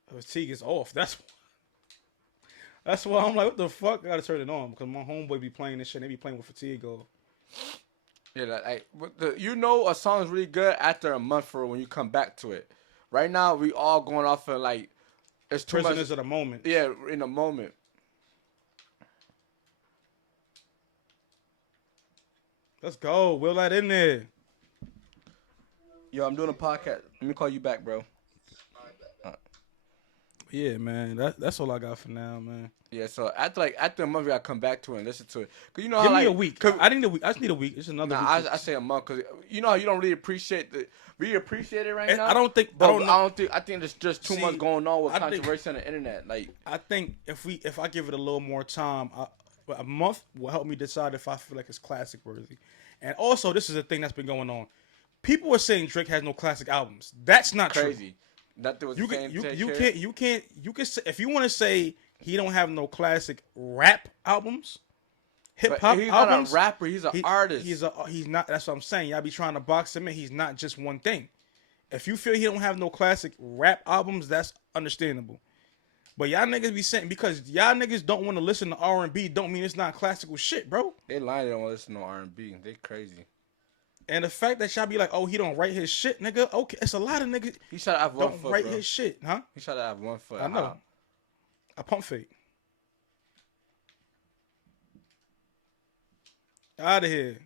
The fatigue is off. That's why I'm like, what the fuck? I gotta turn it on because my homeboy be playing this shit. And they be playing with fatigue off. Yeah, a song is really good after a month for when you come back to it. Right now, we all going off of like it's too much. Prisoners of the moment. Yeah, in a moment. Let's go. Will that in there? Yo, I'm doing a podcast. Let me call you back, bro. Yeah, man. That's all I got for now, man. Yeah, so after a month, we gotta come back to it and listen to it. Cause you know Give how me a week. I need a week. I just need a week. It's another week. I say a month because you know how you don't really appreciate it right now. I don't think. I think there's just too much going on with controversy on the internet. Like I think if I give it a little more time, a month will help me decide if I feel like it's classic worthy. And also, this is a thing that's been going on. People are saying Drake has no classic albums. That's not crazy. True. That was You can say, if you want to say he don't have no classic rap albums, hip hop albums. He's not a rapper. He's an artist. He's not. That's what I'm saying. Y'all be trying to box him in. He's not just one thing. If you feel he don't have no classic rap albums, that's understandable. But y'all niggas be saying because y'all niggas don't want to listen to R&B, don't mean it's not classical shit, bro. They lying. They don't want to listen to R&B. They crazy. And the fact that y'all be like, oh, he don't write his shit, nigga. Okay, it's a lot of niggas. He should have one foot, don't write his shit, huh? He should have 1 foot. I know. I pump fake. Out of here.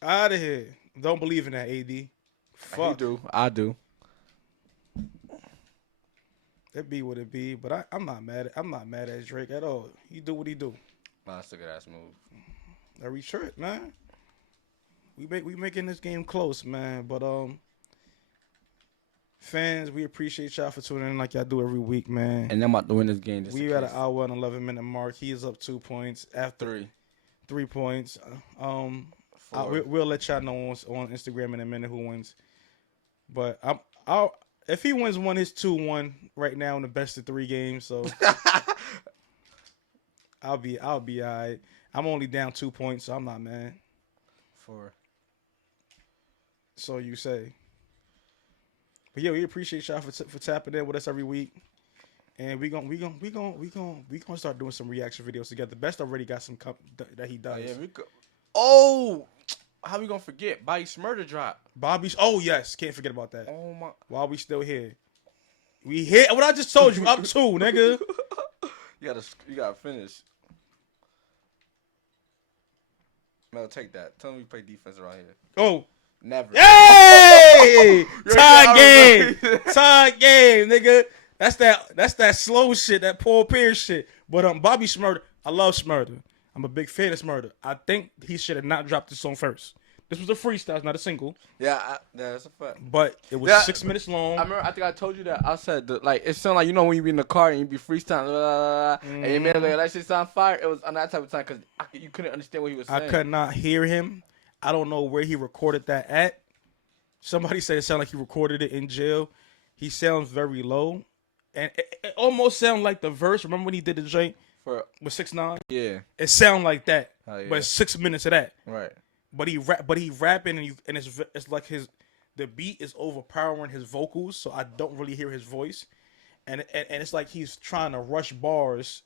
Out of here. Don't believe in that, AD. Fuck. I do. It be what it be, but I'm not mad at Drake at all. He do what he do. That's a good ass move. Every shirt, man. We making this game close, man. But fans, we appreciate y'all for tuning in like y'all do every week, man. And I'm about to win this game. We at an hour and 11-minute mark. He is up 2 points after 3 points. We'll let y'all know on Instagram in a minute who wins. But if he wins one, it's 2-1 right now in the best of 3 games. So I'll be all right. I'm only down 2 points, so I'm not mad. 4. So you say. But yeah, we appreciate y'all for tapping in with us every week. And we gonna start doing some reaction videos together. Best already got some that he does. How we gonna forget? Bobby's murder drop. Oh yes, can't forget about that. Oh my! While we still here, we hit what I just told you. Up 2, nigga. You gotta finish. Mel, take that. Tell me we play defense around here. Oh, never. Hey, tie game, nigga. That's that slow shit, that Paul Pierce shit. But Bobby Shmurda, I love Shmurda. I'm a big fan of Shmurda. I think he should have not dropped this song first. This was a freestyle, it's not a single. Yeah, that's a fact. But it was 6 minutes long. I think I told you that. I said it sounded like when you be in the car and you be freestyling, and your man like that shit sound fire. It was on that type of time because you couldn't understand what he was saying. I could not hear him. I don't know where he recorded that at. Somebody said it sounded like he recorded it in jail. He sounds very low, and it almost sounds like the verse. Remember when he did the joint with 6ix9ine? Yeah, it sound like that. Yeah. But it's 6 minutes of that. Right. But he rapping and it's like the beat is overpowering his vocals, so I don't really hear his voice, and it's like he's trying to rush words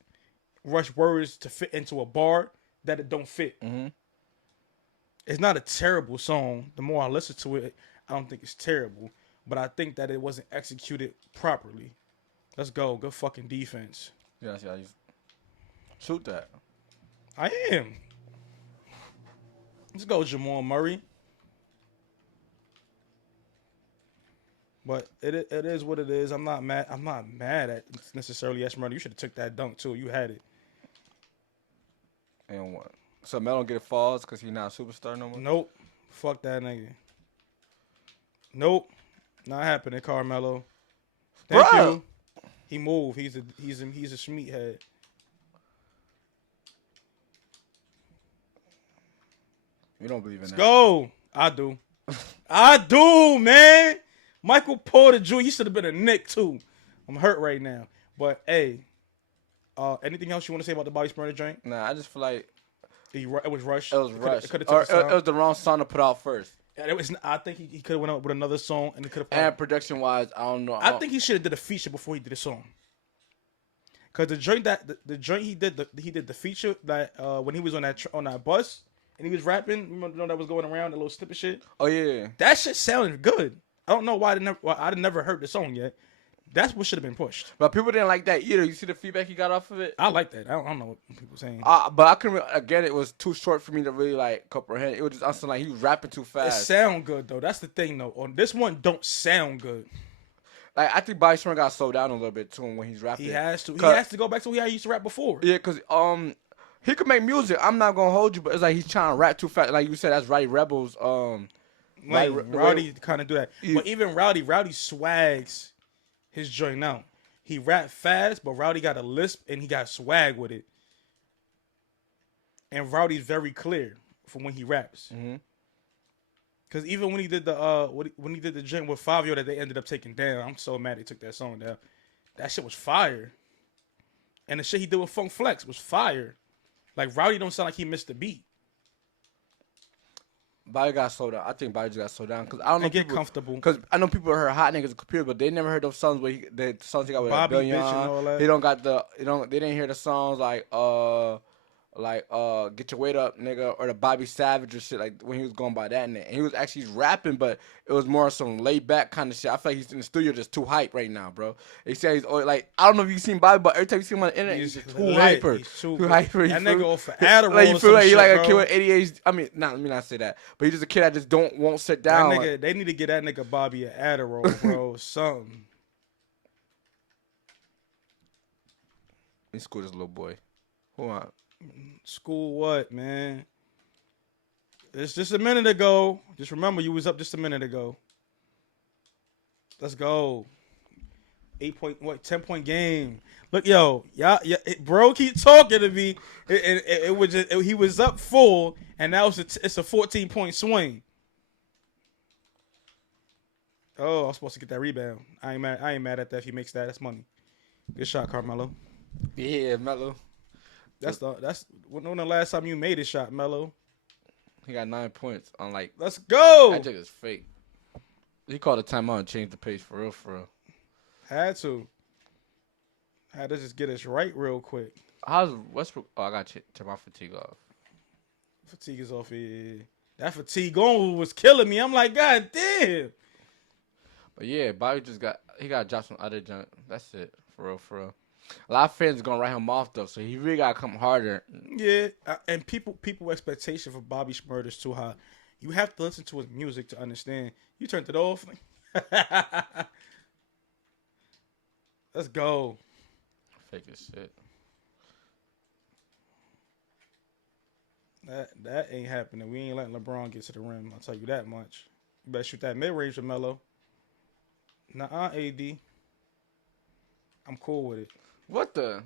to fit into a bar that it don't fit. Mm-hmm. It's not a terrible song. The more I listen to it, I don't think it's terrible. But I think that it wasn't executed properly. Let's go. Good fucking defense. Yeah, shoot that. I am. Let's go, Jamal Murray. But it is what it is. I'm not mad. I'm not mad at necessarily S. Murray. You should have took that dunk too. You had it. And what? So Melo don't get falls because he's not a superstar no more? Nope. Fuck that nigga. Nope. Not happening, Carmelo. Thank you. He moved. He's a Schmeat head. You don't believe in that? Let's go. I do. I do, man. Michael Porter Jr. You should have been a Knick too. I'm hurt right now. But hey, anything else you want to say about the Bobby Smurder joint? Nah, I just feel like it was rushed. It was rushed. It was the wrong song to put out first. Yeah, I think he could have went out with another song and it could have. And production wise, I don't know. I think he should have did a feature before he did a song. Cause the joint he did the feature that when he was on that bus and he was rapping, you know that was going around the little snippet shit. Oh yeah, that shit sounded good. I don't know why I'd never heard the song yet. That's what should have been pushed. But people didn't like that either. You see the feedback he got off of it? I like that. I don't know what people saying. But I couldn't. Again, it was too short for me to really like comprehend. It was just like he was rapping too fast. It sound good though. That's the thing though. On this one, don't sound good. Like I think Bobby Smurder got slowed down a little bit too when he's rapping. He has to. He has to go back to how he used to rap before. Yeah, cause he could make music. I'm not gonna hold you, but it's like he's trying to rap too fast. Like you said, that's Roddy Rebels. Like Rowdy kind of do that. Yeah. But even Rowdy swags his joint out. He rap fast, but Rowdy got a lisp and he got swag with it. And Rowdy's very clear from when he raps. Mm-hmm. Cause even when he did the joint with Fabio that they ended up taking down, I'm so mad they took that song down. That shit was fire. And the shit he did with Funk Flex was fire. Like Rowdy don't sound like he missed the beat. Bobby got slowed down. I think Bobby just got slowed down because I don't know. Get comfortable. Because I know people heard hot niggas on computer, but they never heard those songs where the songs he got with Bobby Billion. Bitch and all that. They don't got the. They didn't hear the songs like Get Your Weight Up, nigga, or the Bobby Savage or shit, like when he was going by that name. And he was actually rapping, but it was more some laid back kind of shit. I feel like he's in the studio just too hype right now, bro. They say he's like, I don't know if you've seen Bobby, but every time you see him on the internet, he's too hyper. He's too hyper. That nigga off for Adderall. Like you feel like he like bro. a kid with ADHD. I mean, let me not say that, but he's just a kid that just won't sit down. That nigga, they need to get that nigga Bobby an Adderall, bro. Something. He schooled this little boy. Hold on. School what, man? It's just a minute ago. Just remember you was up just a minute ago. Let's go. 10-point game. Look, yo, bro, keep talking to me. It was just, he was up full, and now it's a 14-point swing. Oh, I was supposed to get that rebound. I ain't mad at that. If he makes that, that's money. Good shot, Carmelo. Yeah, Melo. That's when the last time you made a shot, Melo? He got 9 points on like. Let's go. That joke is fake. He called a timeout and changed the pace for real. Had to just get us right real quick. How's Westbrook? Oh, I got to turn my fatigue off. Fatigue is off here. That fatigue on was killing me. I'm like, God damn. But yeah, Bobby got dropped some other junk. That's it. For real. A lot of fans gonna write him off though, so he really gotta come harder. Yeah, and people expectation for Bobby Shmurda is too high. You have to listen to his music to understand. You turned it off. Let's go. Fake as shit. That ain't happening. We ain't letting LeBron get to the rim. I'll tell you that much. You better shoot that mid range with Melo. Nah, AD. I'm cool with it. What the?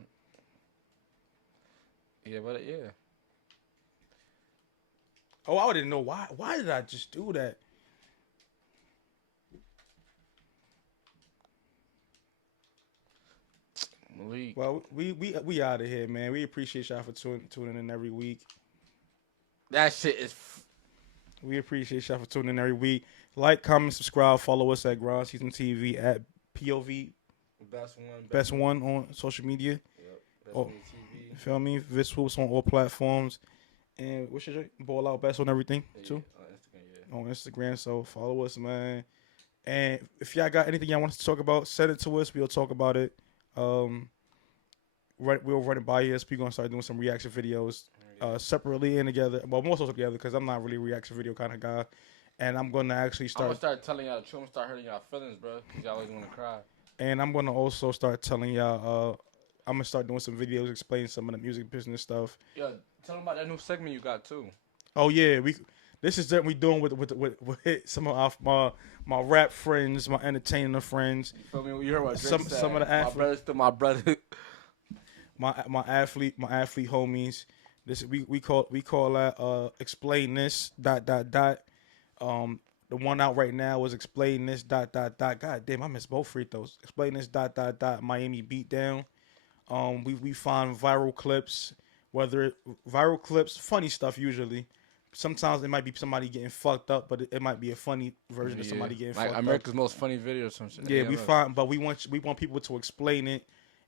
Yeah, but yeah. Oh, I didn't know why. Why did I just do that? Malik. Well, we out of here, man. We appreciate y'all for tuning in every week. That shit is. We appreciate y'all for tuning in every week. Like, comment, subscribe, follow us at Grind Season TV at POV. Best one on social media. Yep. Best one TV. Feel me? Swoops on all platforms. And what's your joint? Ball Out Best on everything too. Yeah, On Instagram. So follow us, man. And if y'all got anything y'all want us to talk about, send it to us. We'll talk about it. We'll run it by us. We're gonna start doing some reaction videos separately and together. Well, more so together because I'm not really a reaction video kind of guy. And I'm gonna actually I'm start. gonna start telling y'all the truth. I'm gonna start hurting y'all feelings, bro. Cause y'all always wanna cry. And I'm gonna also start telling y'all. I'm gonna start doing some videos explaining some of the music business stuff. Yeah, tell them about that new segment you got too. Oh yeah, this is that we doing with some of my rap friends, my entertainer friends. You feel me? You heard what some of the athletes. My brother still my brother. my athlete homies. This we call that explain this ... The one out right now is explain this ... God damn, I missed both free throws. Explain this ... Miami beatdown. We find viral clips, funny stuff usually. Sometimes it might be somebody getting fucked up, but it might be a funny version of somebody getting fucked up. America's Most Funny Video or some shit. Yeah, we want people to explain it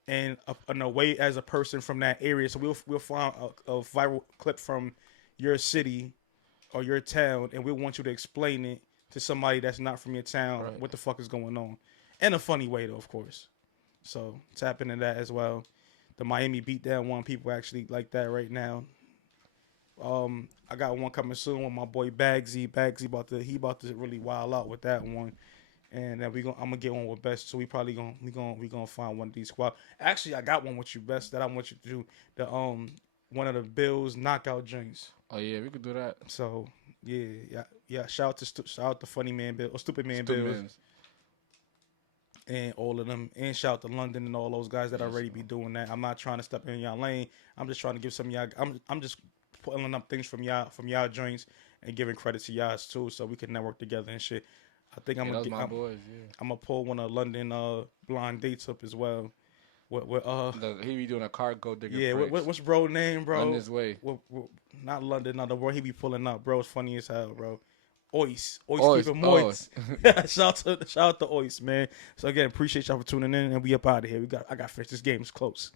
in a way as a person from that area. So we'll find a viral clip from your city or your town, and we want you to explain it to somebody that's not from your town. Right. What the fuck is going on? In a funny way, though, of course. So tap into that as well. The Miami beatdown one, people actually like that right now. I got one coming soon with my boy Bagsy. Bagsy about to really wild out with that one. And then I'm gonna get one with Best. So we probably gonna find one of these squad. Actually, I got one with you, Best, that I want you to do. The one of the Bills knockout drinks. Oh yeah, we could do that. So yeah. Shout out to Funny Man Bill or Stupid Man Bills. And all of them, and shout out to London and all those guys that already be doing that. I'm not trying to step in y'all lane. I'm just trying to give some of y'all. I'm just pulling up things from y'all joints and giving credit to y'all too, so we can network together and shit. I think I'm gonna pull one of London blind dates up as well. He be doing a cargo digger. Yeah, what's bro name, bro? On his way. Not London, no, the bro he be pulling up, bro. It's funny as hell, bro. Ois, keep it moist. Shout out to Ois, man. So again, appreciate y'all for tuning in, and we up out of here. I got to finish this game. It's close.